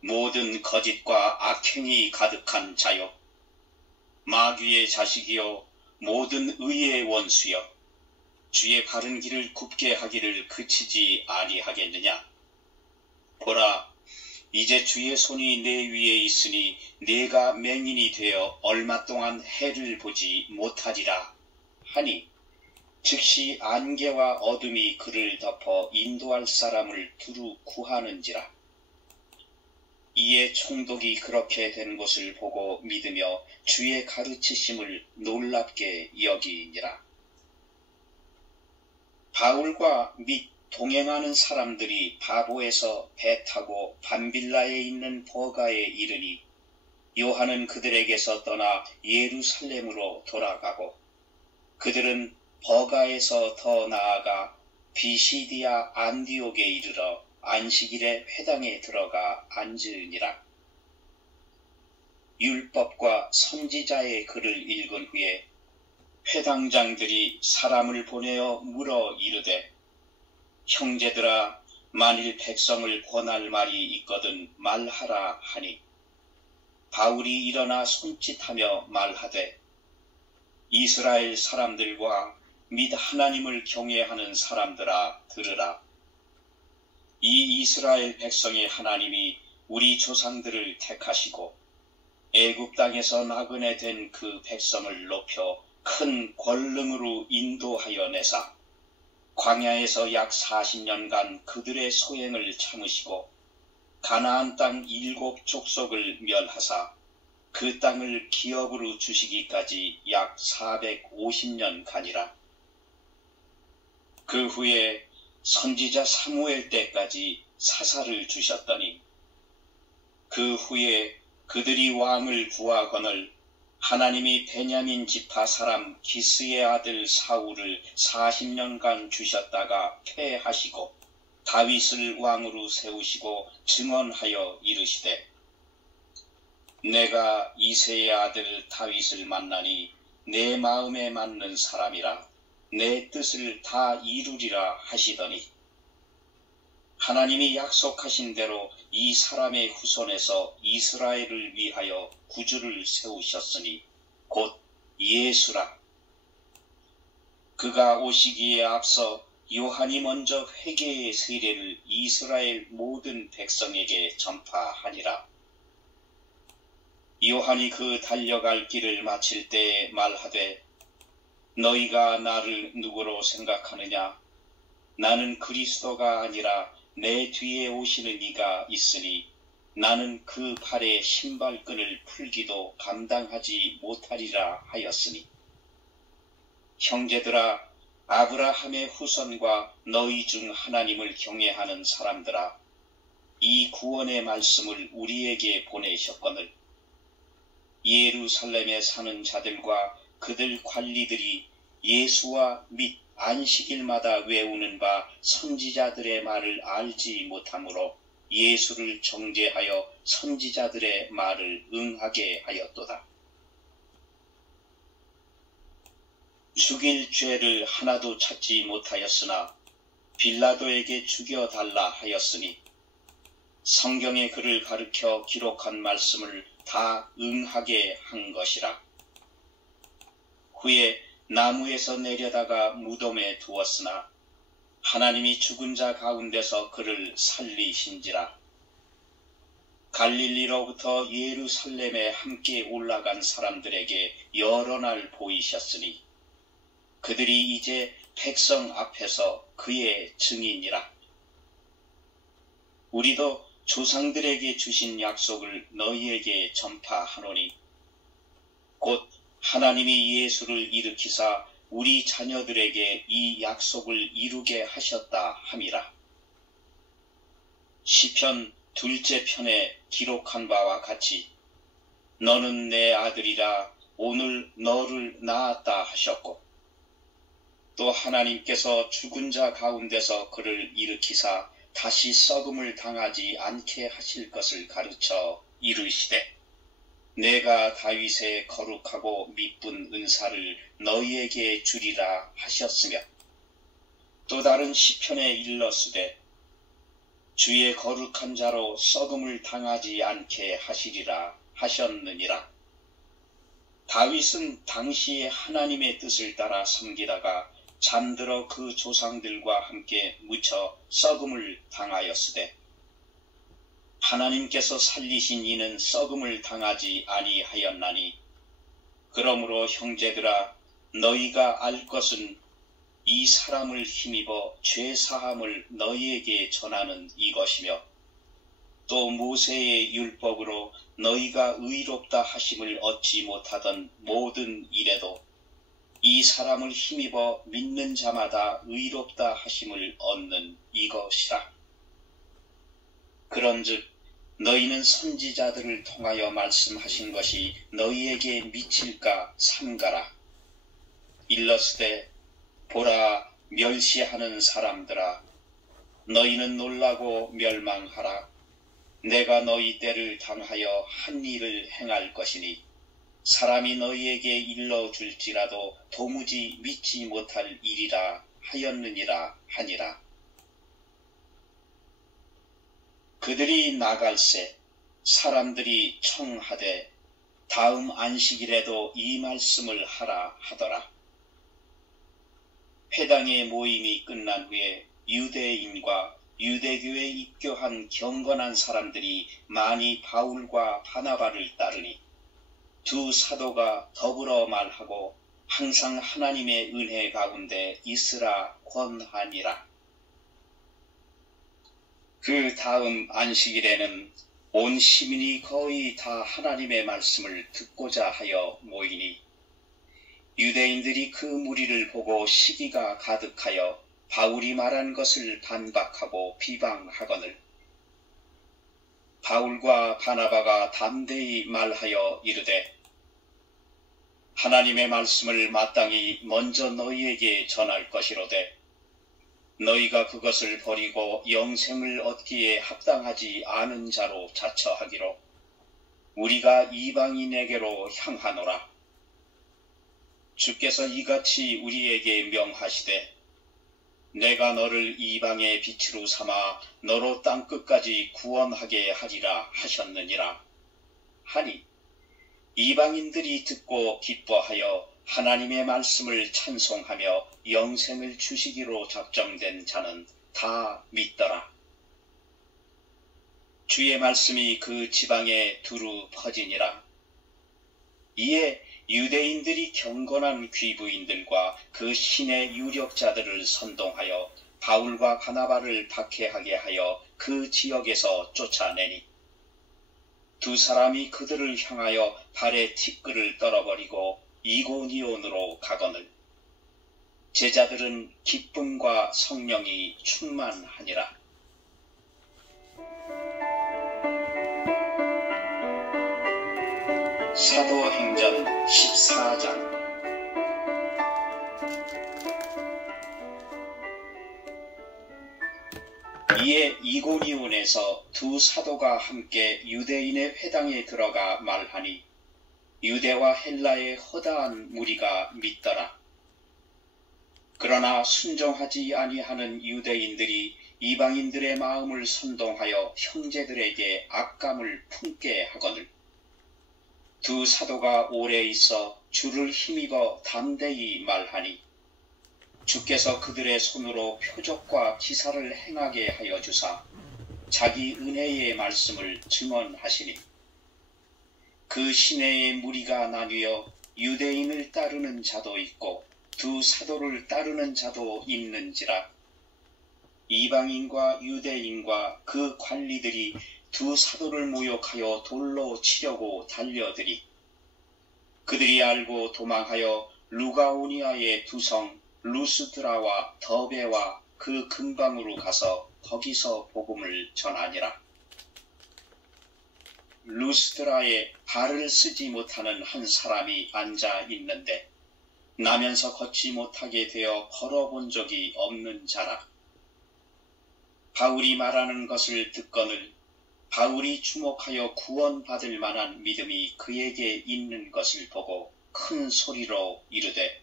모든 거짓과 악행이 가득한 자요 마귀의 자식이요 모든 의의 원수여 주의 바른 길을 굽게 하기를 그치지 아니하겠느냐. 보라 이제 주의 손이 내 위에 있으니 내가 맹인이 되어 얼마 동안 해를 보지 못하리라 하니 즉시 안개와 어둠이 그를 덮어 인도할 사람을 두루 구하는지라. 이에 총독이 그렇게 된 것을 보고 믿으며 주의 가르치심을 놀랍게 여기니라. 바울과 및 동행하는 사람들이 바보에서 배 타고 밤빌라에 있는 버가에 이르니 요한은 그들에게서 떠나 예루살렘으로 돌아가고 그들은 버가에서 더 나아가 비시디아 안디옥에 이르러 안식일에 회당에 들어가 앉으니라. 율법과 선지자의 글을 읽은 후에 회당장들이 사람을 보내어 물어 이르되 형제들아 만일 백성을 권할 말이 있거든 말하라 하니 바울이 일어나 손짓하며 말하되 이스라엘 사람들과 및 하나님을 경외하는 사람들아 들으라. 이 이스라엘 백성의 하나님이 우리 조상들을 택하시고 애굽 땅에서 나그네 된 그 백성을 높여 큰 권능으로 인도하여 내사 광야에서 약 40년간 그들의 소행을 참으시고 가나안 땅 7 족속을 멸하사 그 땅을 기업으로 주시기까지 약 450년간이라. 그 후에 선지자 사무엘 때까지 사사를 주셨더니 그 후에 그들이 왕을 구하거늘 하나님이 베냐민 지파 사람 기스의 아들 사울을 40년간 주셨다가 패하시고 다윗을 왕으로 세우시고 증언하여 이르시되 내가 이새의 아들 다윗을 만나니 내 마음에 맞는 사람이라 내 뜻을 다 이루리라 하시더니 하나님이 약속하신 대로 이 사람의 후손에서 이스라엘을 위하여 구주를 세우셨으니 곧 예수라. 그가 오시기에 앞서 요한이 먼저 회개의 세례를 이스라엘 모든 백성에게 전파하니라. 요한이 그 달려갈 길을 마칠 때에 말하되 너희가 나를 누구로 생각하느냐? 나는 그리스도가 아니라 내 뒤에 오시는 이가 있으니 나는 그 발의 신발끈을 풀기도 감당하지 못하리라 하였으니 형제들아 아브라함의 후손과 너희 중 하나님을 경외하는 사람들아 이 구원의 말씀을 우리에게 보내셨거늘 예루살렘에 사는 자들과 그들 관리들이 예수와 및 안식일마다 외우는 바 선지자들의 말을 알지 못하므로 예수를 정죄하여 선지자들의 말을 응하게 하였도다. 죽일 죄를 하나도 찾지 못하였으나 빌라도에게 죽여달라 하였으니 성경의 그를 가르쳐 기록한 말씀을 다 응하게 한 것이라. 후에 나무에서 내려다가 무덤에 두었으나 하나님이 죽은 자 가운데서 그를 살리신지라. 갈릴리로부터 예루살렘에 함께 올라간 사람들에게 여러 날 보이셨으니 그들이 이제 백성 앞에서 그의 증인이라. 우리도 조상들에게 주신 약속을 너희에게 전파하노니 곧 하나님이 예수를 일으키사 우리 자녀들에게 이 약속을 이루게 하셨다 함이라. 시편 2째 편에 기록한 바와 같이 너는 내 아들이라 오늘 너를 낳았다 하셨고 또 하나님께서 죽은 자 가운데서 그를 일으키사 다시 썩음을 당하지 않게 하실 것을 가르쳐 이르시되 내가 다윗의 거룩하고 미쁜 은사를 너희에게 주리라 하셨으며 또 다른 시편에 일렀으되 주의 거룩한 자로 썩음을 당하지 않게 하시리라 하셨느니라. 다윗은 당시에 하나님의 뜻을 따라 섬기다가 잠들어 그 조상들과 함께 묻혀 썩음을 당하였으되 하나님께서 살리신 이는 썩음을 당하지 아니하였나니 그러므로 형제들아 너희가 알 것은 이 사람을 힘입어 죄사함을 너희에게 전하는 이것이며 또 모세의 율법으로 너희가 의롭다 하심을 얻지 못하던 모든 일에도 이 사람을 힘입어 믿는 자마다 의롭다 하심을 얻는 이것이라. 그런즉 너희는 선지자들을 통하여 말씀하신 것이 너희에게 미칠까 삼가라. 일러스되 보라 멸시하는 사람들아 너희는 놀라고 멸망하라. 내가 너희 때를 당하여 한 일을 행할 것이니 사람이 너희에게 일러줄지라도 도무지 믿지 못할 일이라 하였느니라 하니라. 그들이 나갈새 사람들이 청하되 다음 안식일에도 이 말씀을 하라 하더라. 회당의 모임이 끝난 후에 유대인과 유대교에 입교한 경건한 사람들이 많이 바울과 바나바를 따르니 두 사도가 더불어 말하고 항상 하나님의 은혜 가운데 있으라 권하니라. 그 다음 안식일에는 온 시민이 거의 다 하나님의 말씀을 듣고자 하여 모이니 유대인들이 그 무리를 보고 시기가 가득하여 바울이 말한 것을 반박하고 비방하거늘 바울과 바나바가 담대히 말하여 이르되 하나님의 말씀을 마땅히 먼저 너희에게 전할 것이로되 너희가 그것을 버리고 영생을 얻기에 합당하지 않은 자로 자처하기로 우리가 이방인에게로 향하노라. 주께서 이같이 우리에게 명하시되 내가 너를 이방의 빛으로 삼아 너로 땅끝까지 구원하게 하리라 하셨느니라 하니 이방인들이 듣고 기뻐하여 하나님의 말씀을 찬송하며 영생을 주시기로 작정된 자는 다 믿더라. 주의 말씀이 그 지방에 두루 퍼지니라. 이에 유대인들이 경건한 귀부인들과 그 신의 유력자들을 선동하여 바울과 바나바를 박해하게 하여 그 지역에서 쫓아내니 두 사람이 그들을 향하여 발에 티끌을 떨어버리고 이고니온으로 가거늘 제자들은 기쁨과 성령이 충만하니라. 사도행전 14장. 이에 이고니온에서 두 사도가 함께 유대인의 회당에 들어가 말하니 유대와 헬라의 허다한 무리가 믿더라. 그러나 순종하지 아니하는 유대인들이 이방인들의 마음을 선동하여 형제들에게 악감을 품게 하거늘 두 사도가 오래 있어 주를 힘입어 담대히 말하니 주께서 그들의 손으로 표적과 기사를 행하게 하여 주사 자기 은혜의 말씀을 증언하시니 그 시내의 무리가 나뉘어 유대인을 따르는 자도 있고 두 사도를 따르는 자도 있는지라 이방인과 유대인과 그 관리들이 두 사도를 모욕하여 돌로 치려고 달려들이 그들이 알고 도망하여 루가오니아의 두 성 루스드라와 더베와 그 근방으로 가서 거기서 복음을 전하니라. 루스드라에 발을 쓰지 못하는 한 사람이 앉아 있는데 나면서 걷지 못하게 되어 걸어본 적이 없는 자라. 바울이 말하는 것을 듣거늘 바울이 주목하여 구원받을 만한 믿음이 그에게 있는 것을 보고 큰 소리로 이르되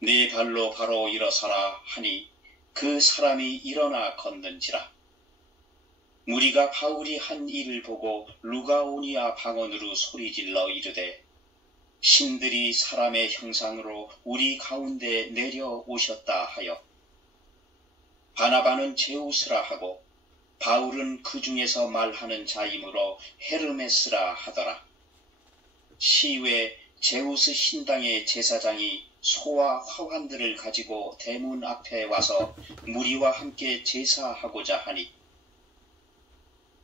네 발로 바로 일어서라 하니 그 사람이 일어나 걷는지라. 무리가 바울이 한 일을 보고 루가오니아 방언으로 소리질러 이르되 신들이 사람의 형상으로 우리 가운데 내려오셨다 하여 바나바는 제우스라 하고 바울은 그 중에서 말하는 자이므로 헤르메스라 하더라. 시외 제우스 신당의 제사장이 소와 화환들을 가지고 대문 앞에 와서 무리와 함께 제사하고자 하니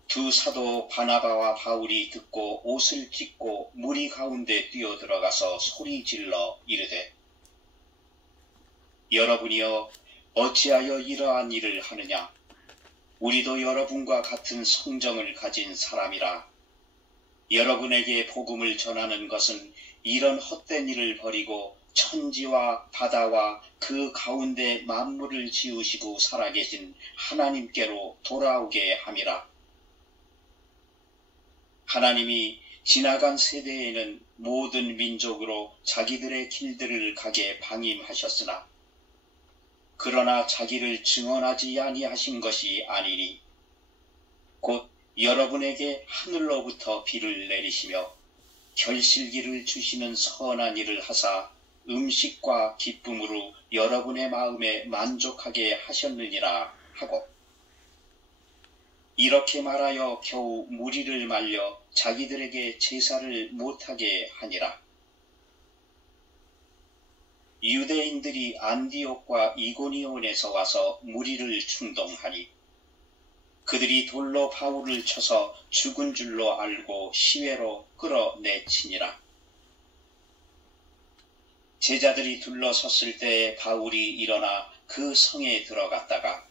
두 사도 바나바와 바울이 듣고 옷을 찢고 무리 가운데 뛰어들어가서 소리질러 이르되 여러분이여 어찌하여 이러한 일을 하느냐. 우리도 여러분과 같은 성정을 가진 사람이라. 여러분에게 복음을 전하는 것은 이런 헛된 일을 버리고 천지와 바다와 그 가운데 만물을 지으시고 살아계신 하나님께로 돌아오게 함이라. 하나님이 지나간 세대에는 모든 민족으로 자기들의 길들을 가게 방임하셨으나 그러나 자기를 증언하지 아니하신 것이 아니니 곧 여러분에게 하늘로부터 비를 내리시며 결실기를 주시는 선한 일을 하사 음식과 기쁨으로 여러분의 마음에 만족하게 하셨느니라 하고 이렇게 말하여 겨우 무리를 말려 자기들에게 제사를 못하게 하니라. 유대인들이 안디옥과 이고니온에서 와서 무리를 충동하니 그들이 돌로 바울을 쳐서 죽은 줄로 알고 시외로 끌어내치니라. 제자들이 둘러섰을 때에 바울이 일어나 그 성에 들어갔다가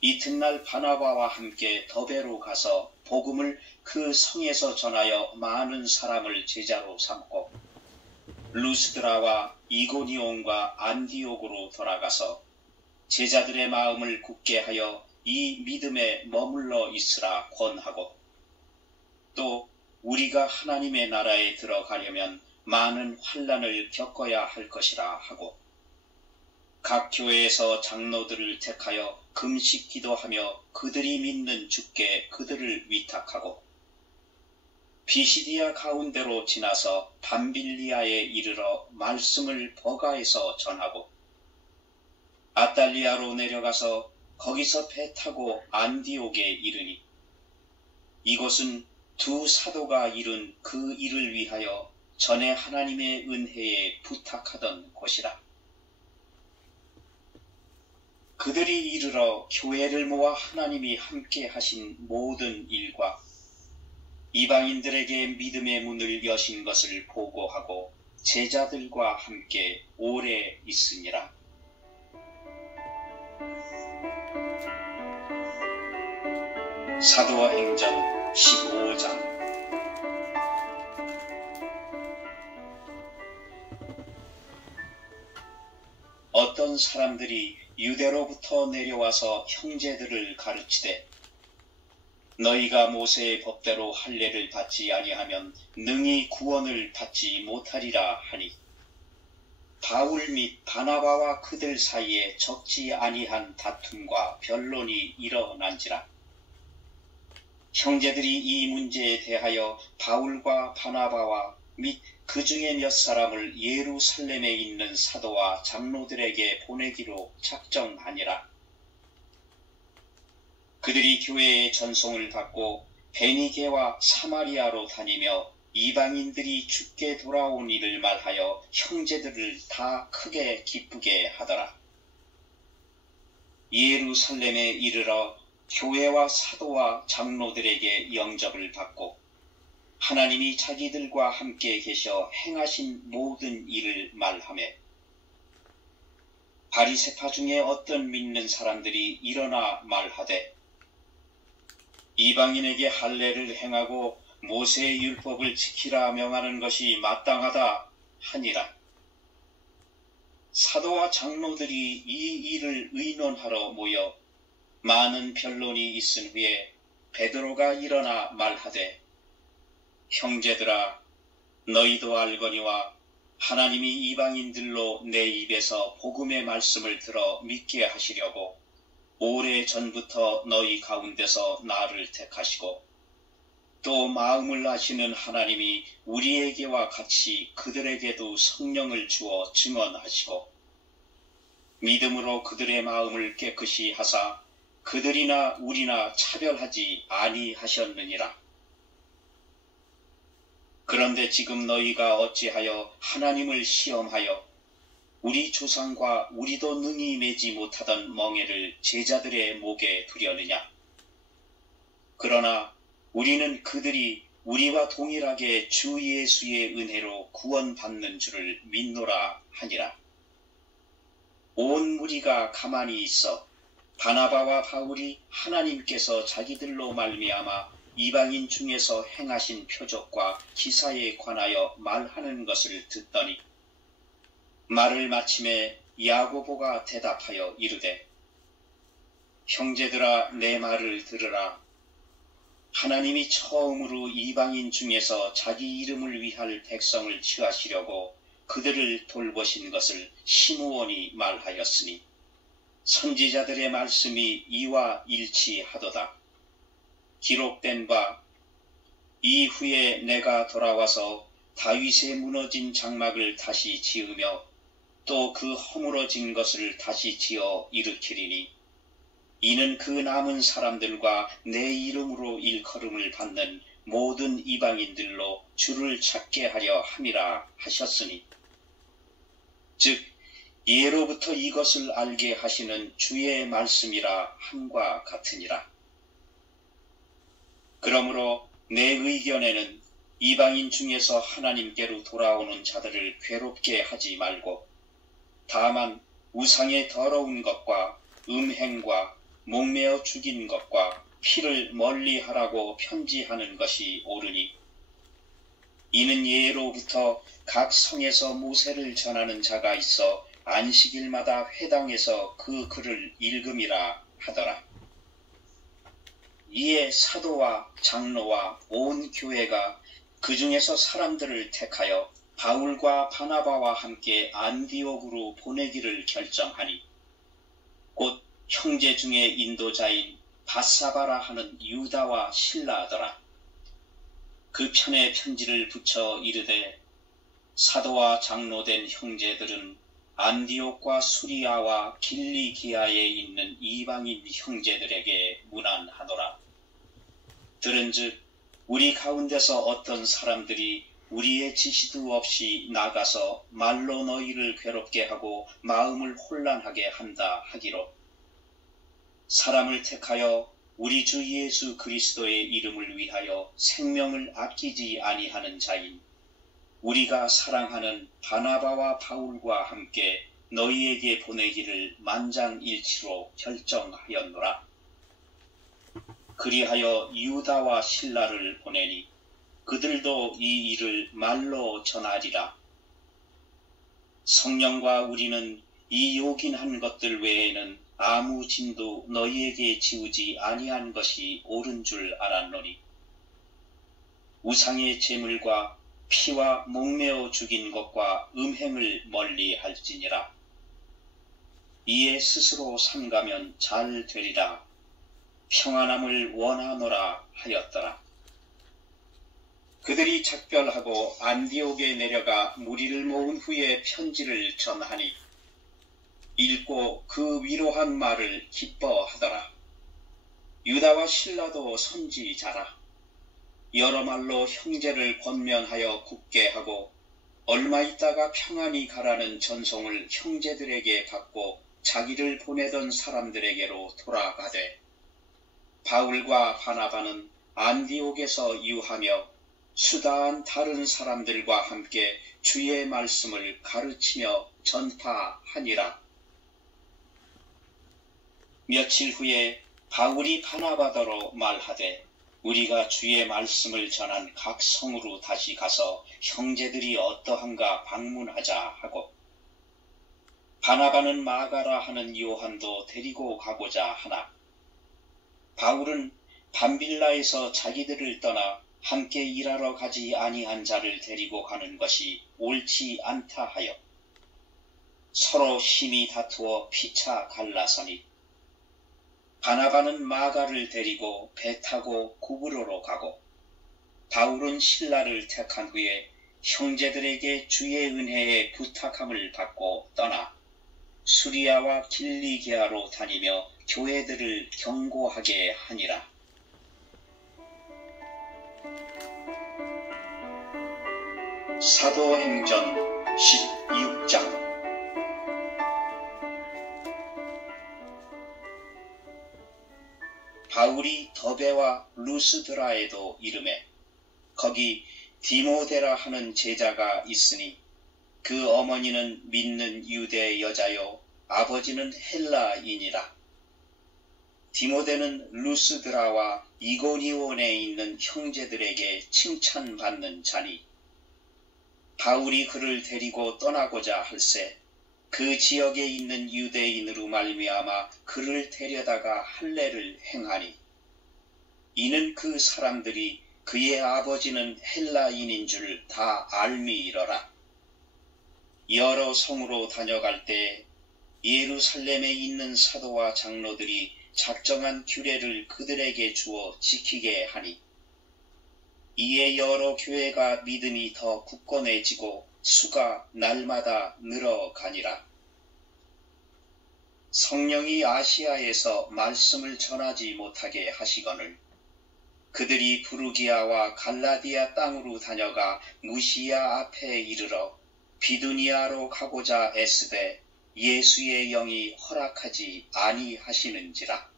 이튿날 바나바와 함께 더베로 가서 복음을 그 성에서 전하여 많은 사람을 제자로 삼고 루스드라와 이고니온과 안디옥으로 돌아가서 제자들의 마음을 굳게 하여 이 믿음에 머물러 있으라 권하고 또 우리가 하나님의 나라에 들어가려면 많은 환난을 겪어야 할 것이라 하고 각 교회에서 장로들을 택하여 금식 기도하며 그들이 믿는 주께 그들을 위탁하고 비시디아 가운데로 지나서 밤빌리아에 이르러 말씀을 버가에서 전하고 아달리아로 내려가서 거기서 배 타고 안디옥에 이르니 이곳은 두 사도가 이룬 그 일을 위하여 전에 하나님의 은혜에 부탁하던 곳이라. 그들이 이르러 교회를 모아 하나님이 함께 하신 모든 일과 이방인들에게 믿음의 문을 여신 것을 보고하고 제자들과 함께 오래 있으니라. 사도행전 15장. 어떤 사람들이 유대로부터 내려와서 형제들을 가르치되 너희가 모세의 법대로 할례를 받지 아니하면 능히 구원을 받지 못하리라 하니 바울 및 바나바와 그들 사이에 적지 아니한 다툼과 변론이 일어난지라. 형제들이 이 문제에 대하여 바울과 바나바와 및 그 중에 몇 사람을 예루살렘에 있는 사도와 장로들에게 보내기로 작정하니라. 그들이 교회의 전송을 받고 베니게와 사마리아로 다니며 이방인들이 죽게 돌아온 일을 말하여 형제들을 다 크게 기쁘게 하더라. 예루살렘에 이르러 교회와 사도와 장로들에게 영접을 받고 하나님이 자기들과 함께 계셔 행하신 모든 일을 말하매 바리새파 중에 어떤 믿는 사람들이 일어나 말하되 이방인에게 할례를 행하고 모세의 율법을 지키라 명하는 것이 마땅하다 하니라. 사도와 장로들이 이 일을 의논하러 모여 많은 변론이 있은 후에 베드로가 일어나 말하되 형제들아 너희도 알거니와 하나님이 이방인들로 내 입에서 복음의 말씀을 들어 믿게 하시려고 오래 전부터 너희 가운데서 나를 택하시고 또 마음을 아시는 하나님이 우리에게와 같이 그들에게도 성령을 주어 증언하시고 믿음으로 그들의 마음을 깨끗이 하사 그들이나 우리나 차별하지 아니하셨느니라. 그런데 지금 너희가 어찌하여 하나님을 시험하여 우리 조상과 우리도 능히 매지 못하던 멍에를 제자들의 목에 두려느냐. 그러나 우리는 그들이 우리와 동일하게 주 예수의 은혜로 구원받는 줄을 믿노라 하니라. 온 무리가 가만히 있어 바나바와 바울이 하나님께서 자기들로 말미암아 이방인 중에서 행하신 표적과 기사에 관하여 말하는 것을 듣더니 말을 마침에 야고보가 대답하여 이르되 형제들아 내 말을 들으라. 하나님이 처음으로 이방인 중에서 자기 이름을 위할 백성을 취하시려고 그들을 돌보신 것을 시므온이 말하였으니 선지자들의 말씀이 이와 일치하도다. 기록된 바 이후에 내가 돌아와서 다윗의 무너진 장막을 다시 지으며 또 그 허물어진 것을 다시 지어 일으키리니 이는 그 남은 사람들과 내 이름으로 일컬음을 받는 모든 이방인들로 주를 찾게 하려 함이라 하셨으니 즉 예로부터 이것을 알게 하시는 주의 말씀이라 함과 같으니라. 그러므로 내 의견에는 이방인 중에서 하나님께로 돌아오는 자들을 괴롭게 하지 말고 다만 우상의 더러운 것과 음행과 목매어 죽인 것과 피를 멀리하라고 편지하는 것이 옳으니 이는 예로부터 각 성에서 모세를 전하는 자가 있어 안식일마다 회당에서 그 글을 읽음이라 하더라. 이에 사도와 장로와 온 교회가 그 중에서 사람들을 택하여 바울과 바나바와 함께 안디옥으로 보내기를 결정하니 곧 형제 중에 인도자인 바사바라 하는 유다와 실라더라. 그 편에 편지를 붙여 이르되 사도와 장로된 형제들은 안디옥과 수리아와 길리기아에 있는 이방인 형제들에게 문안하노라. 들은즉 우리 가운데서 어떤 사람들이 우리의 지시도 없이 나가서 말로 너희를 괴롭게 하고 마음을 혼란하게 한다 하기로 사람을 택하여 우리 주 예수 그리스도의 이름을 위하여 생명을 아끼지 아니하는 자인 우리가 사랑하는 바나바와 바울과 함께 너희에게 보내기를 만장일치로 결정하였노라. 그리하여 유다와 실라를 보내니 그들도 이 일을 말로 전하리라. 성령과 우리는 이 요긴한 것들 외에는 아무 짐도 너희에게 지우지 아니한 것이 옳은 줄 알았노니 우상의 제물과 피와 목매어 죽인 것과 음행을 멀리할지니라. 이에 스스로 삼가면 잘 되리라. 평안함을 원하노라 하였더라. 그들이 작별하고 안디옥에 내려가 무리를 모은 후에 편지를 전하니 읽고 그 위로한 말을 기뻐하더라. 유다와 실라도 선지자라. 여러 말로 형제를 권면하여 굳게 하고 얼마 있다가 평안히 가라는 전송을 형제들에게 받고 자기를 보내던 사람들에게로 돌아가되 바울과 바나바는 안디옥에서 유하며 수다한 다른 사람들과 함께 주의 말씀을 가르치며 전파하니라. 며칠 후에 바울이 바나바더러 말하되 우리가 주의 말씀을 전한 각 성으로 다시 가서 형제들이 어떠한가 방문하자 하고 바나바는 마가라 하는 요한도 데리고 가고자 하나 바울은 밤빌라에서 자기들을 떠나 함께 일하러 가지 아니한 자를 데리고 가는 것이 옳지 않다 하여 서로 심히 다투어 피차 갈라서니 바나바는 마가를 데리고 배 타고 구브로로 가고 바울은 실라를 택한 후에 형제들에게 주의 은혜에 부탁함을 받고 떠나 수리아와 길리게아로 다니며 교회들을 경고하게 하니라. 사도행전 16장. 바울이 더베와 루스드라에도 이르매 거기 디모데라 하는 제자가 있으니 그 어머니는 믿는 유대 여자요 아버지는 헬라인이라. 디모데는 루스드라와 이고니온에 있는 형제들에게 칭찬받는 자니 바울이 그를 데리고 떠나고자 할세 그 지역에 있는 유대인으로 말미암아 그를 데려다가 할례를 행하니 이는 그 사람들이 그의 아버지는 헬라인인 줄 다 알미이러라. 여러 성으로 다녀갈 때 예루살렘에 있는 사도와 장로들이 작정한 규례를 그들에게 주어 지키게 하니 이에 여러 교회가 믿음이 더 굳건해지고 수가 날마다 늘어가니라. 성령이 아시아에서 말씀을 전하지 못하게 하시거늘 그들이 부르기아와 갈라디아 땅으로 다녀가 무시아 앞에 이르러 비두니아로 가고자 애쓰되 예수의 영이 허락하지 아니하시는지라.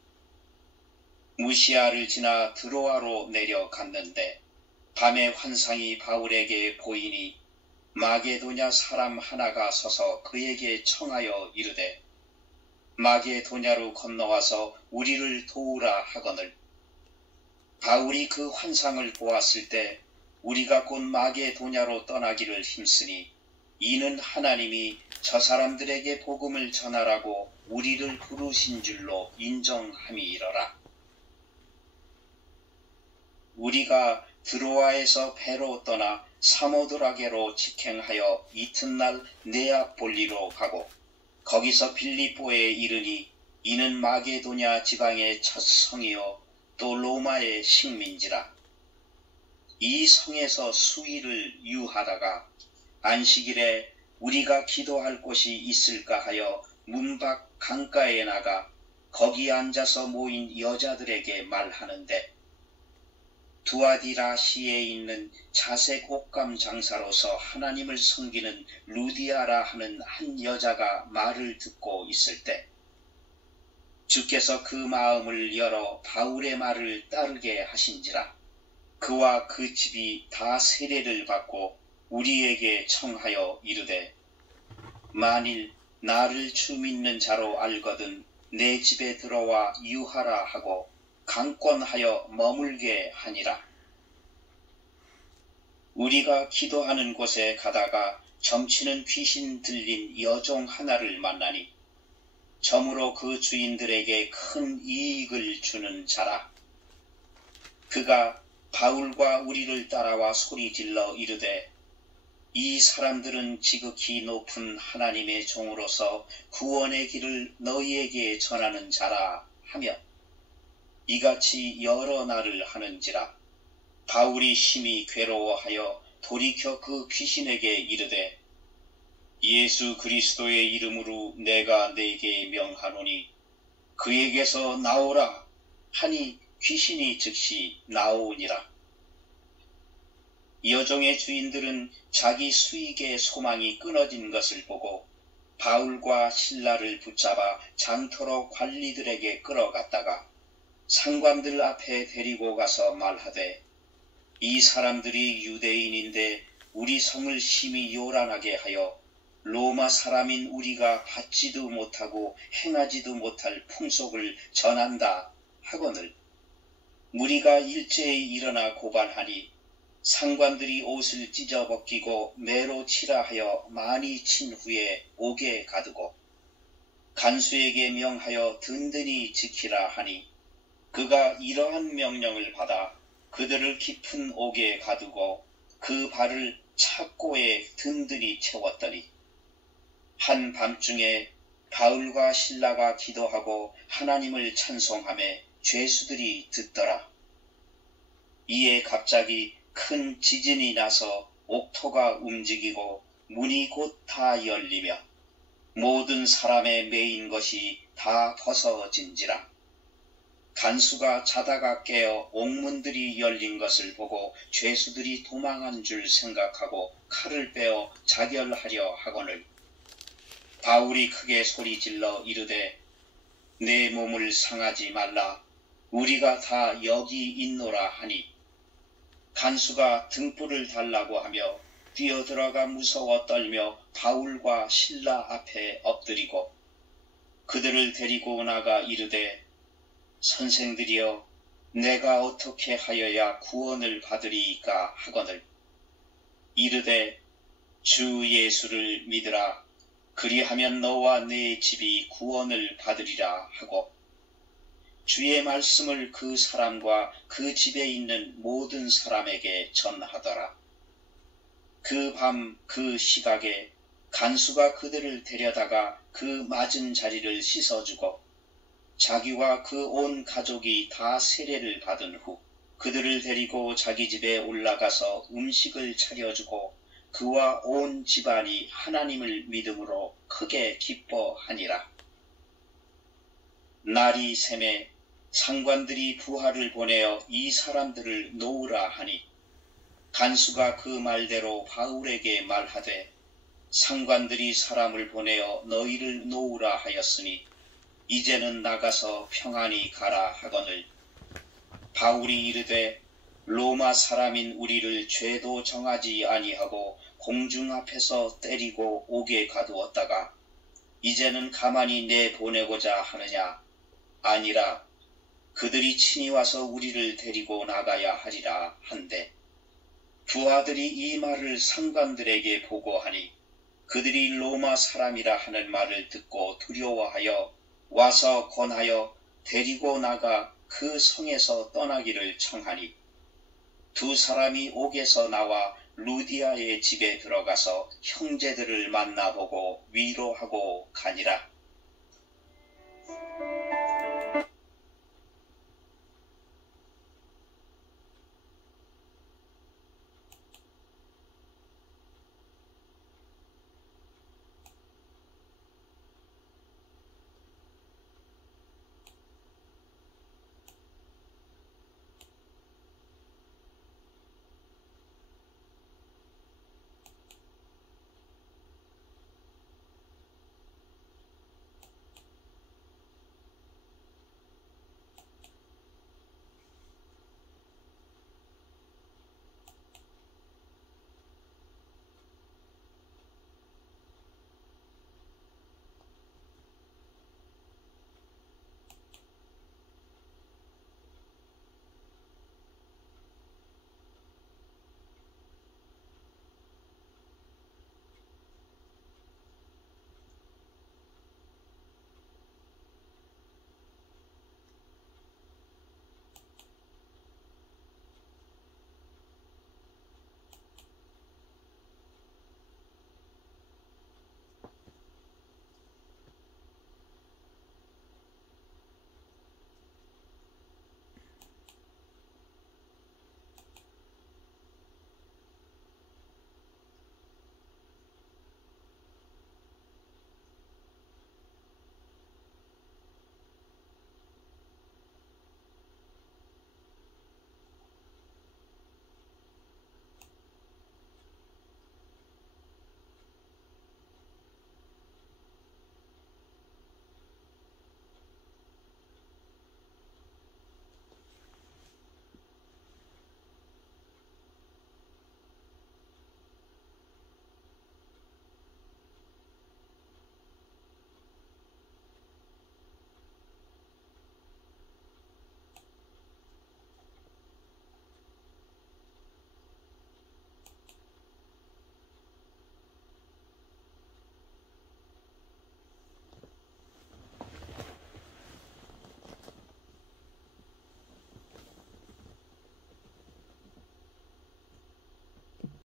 무시아를 지나 드로아로 내려갔는데 밤에 환상이 바울에게 보이니 마게도냐 사람 하나가 서서 그에게 청하여 이르되 마게도냐로 건너와서 우리를 도우라 하거늘 바울이 그 환상을 보았을 때 우리가 곧 마게도냐로 떠나기를 힘쓰니 이는 하나님이 저 사람들에게 복음을 전하라고 우리를 부르신 줄로 인정함이러라. 우리가 드로아에서 배로 떠나 사모드라게로 직행하여 이튿날 네아폴리로 가고 거기서 빌립보에 이르니 이는 마게도냐 지방의 첫 성이요 또 로마의 식민지라. 이 성에서 수일을 유하다가 안식일에 우리가 기도할 곳이 있을까 하여 문 밖 강가에 나가 거기 앉아서 모인 여자들에게 말하는데 두아디라시에 있는 자색 옷감 장사로서 하나님을 섬기는 루디아라 하는 한 여자가 말을 듣고 있을 때 주께서 그 마음을 열어 바울의 말을 따르게 하신지라. 그와 그 집이 다 세례를 받고 우리에게 청하여 이르되 만일 나를 주 믿는 자로 알거든 내 집에 들어와 유하라 하고 강권하여 머물게 하니라. 우리가 기도하는 곳에 가다가 점치는 귀신 들린 여종 하나를 만나니 점으로 그 주인들에게 큰 이익을 주는 자라. 그가 바울과 우리를 따라와 소리질러 이르되 이 사람들은 지극히 높은 하나님의 종으로서 구원의 길을 너희에게 전하는 자라 하며 이같이 여러 날을 하는지라. 바울이 심히 괴로워하여 돌이켜 그 귀신에게 이르되 예수 그리스도의 이름으로 내가 네게 명하노니 그에게서 나오라 하니 귀신이 즉시 나오니라. 여종의 주인들은 자기 수익의 소망이 끊어진 것을 보고 바울과 실라를 붙잡아 장터로 관리들에게 끌어갔다가 상관들 앞에 데리고 가서 말하되 이 사람들이 유대인인데 우리 성을 심히 요란하게 하여 로마 사람인 우리가 받지도 못하고 행하지도 못할 풍속을 전한다 하거늘 무리가 일제히 일어나 고발하니 상관들이 옷을 찢어 벗기고 매로 치라 하여 많이 친 후에 옥에 가두고 간수에게 명하여 든든히 지키라 하니 그가 이러한 명령을 받아 그들을 깊은 옥에 가두고 그 발을 착고에 든든히 채웠더니 한밤중에 바울과 실라가 기도하고 하나님을 찬송하며 죄수들이 듣더라. 이에 갑자기 큰 지진이 나서 옥토가 움직이고 문이 곧 다 열리며 모든 사람의 매인 것이 다 벗어진지라. 간수가 자다가 깨어 옥문들이 열린 것을 보고 죄수들이 도망한 줄 생각하고 칼을 빼어 자결하려 하거늘 바울이 크게 소리질러 이르되 내 몸을 상하지 말라 우리가 다 여기 있노라 하니 간수가 등불을 달라고 하며 뛰어들어가 무서워 떨며 바울과 실라 앞에 엎드리고 그들을 데리고 나가 이르되 선생들이여 내가 어떻게 하여야 구원을 받으리이까 하거늘 이르되 주 예수를 믿으라 그리하면 너와 네 집이 구원을 받으리라 하고 주의 말씀을 그 사람과 그 집에 있는 모든 사람에게 전하더라. 그 밤 그 시각에 간수가 그들을 데려다가 그 맞은 자리를 씻어주고 자기와 그 온 가족이 다 세례를 받은 후 그들을 데리고 자기 집에 올라가서 음식을 차려주고 그와 온 집안이 하나님을 믿음으로 크게 기뻐하니라. 날이 새매 상관들이 부하를 보내어 이 사람들을 놓으라 하니 간수가 그 말대로 바울에게 말하되 상관들이 사람을 보내어 너희를 놓으라 하였으니 이제는 나가서 평안히 가라 하거늘 바울이 이르되 로마 사람인 우리를 죄도 정하지 아니하고 공중 앞에서 때리고 옥에 가두었다가 이제는 가만히 내보내고자 하느냐 아니라 그들이 친히 와서 우리를 데리고 나가야 하리라 한데 부하들이 이 말을 상관들에게 보고하니 그들이 로마 사람이라 하는 말을 듣고 두려워하여 와서 권하여 데리고 나가 그 성에서 떠나기를 청하니 두 사람이 옥에서 나와 루디아의 집에 들어가서 형제들을 만나보고 위로하고 가니라.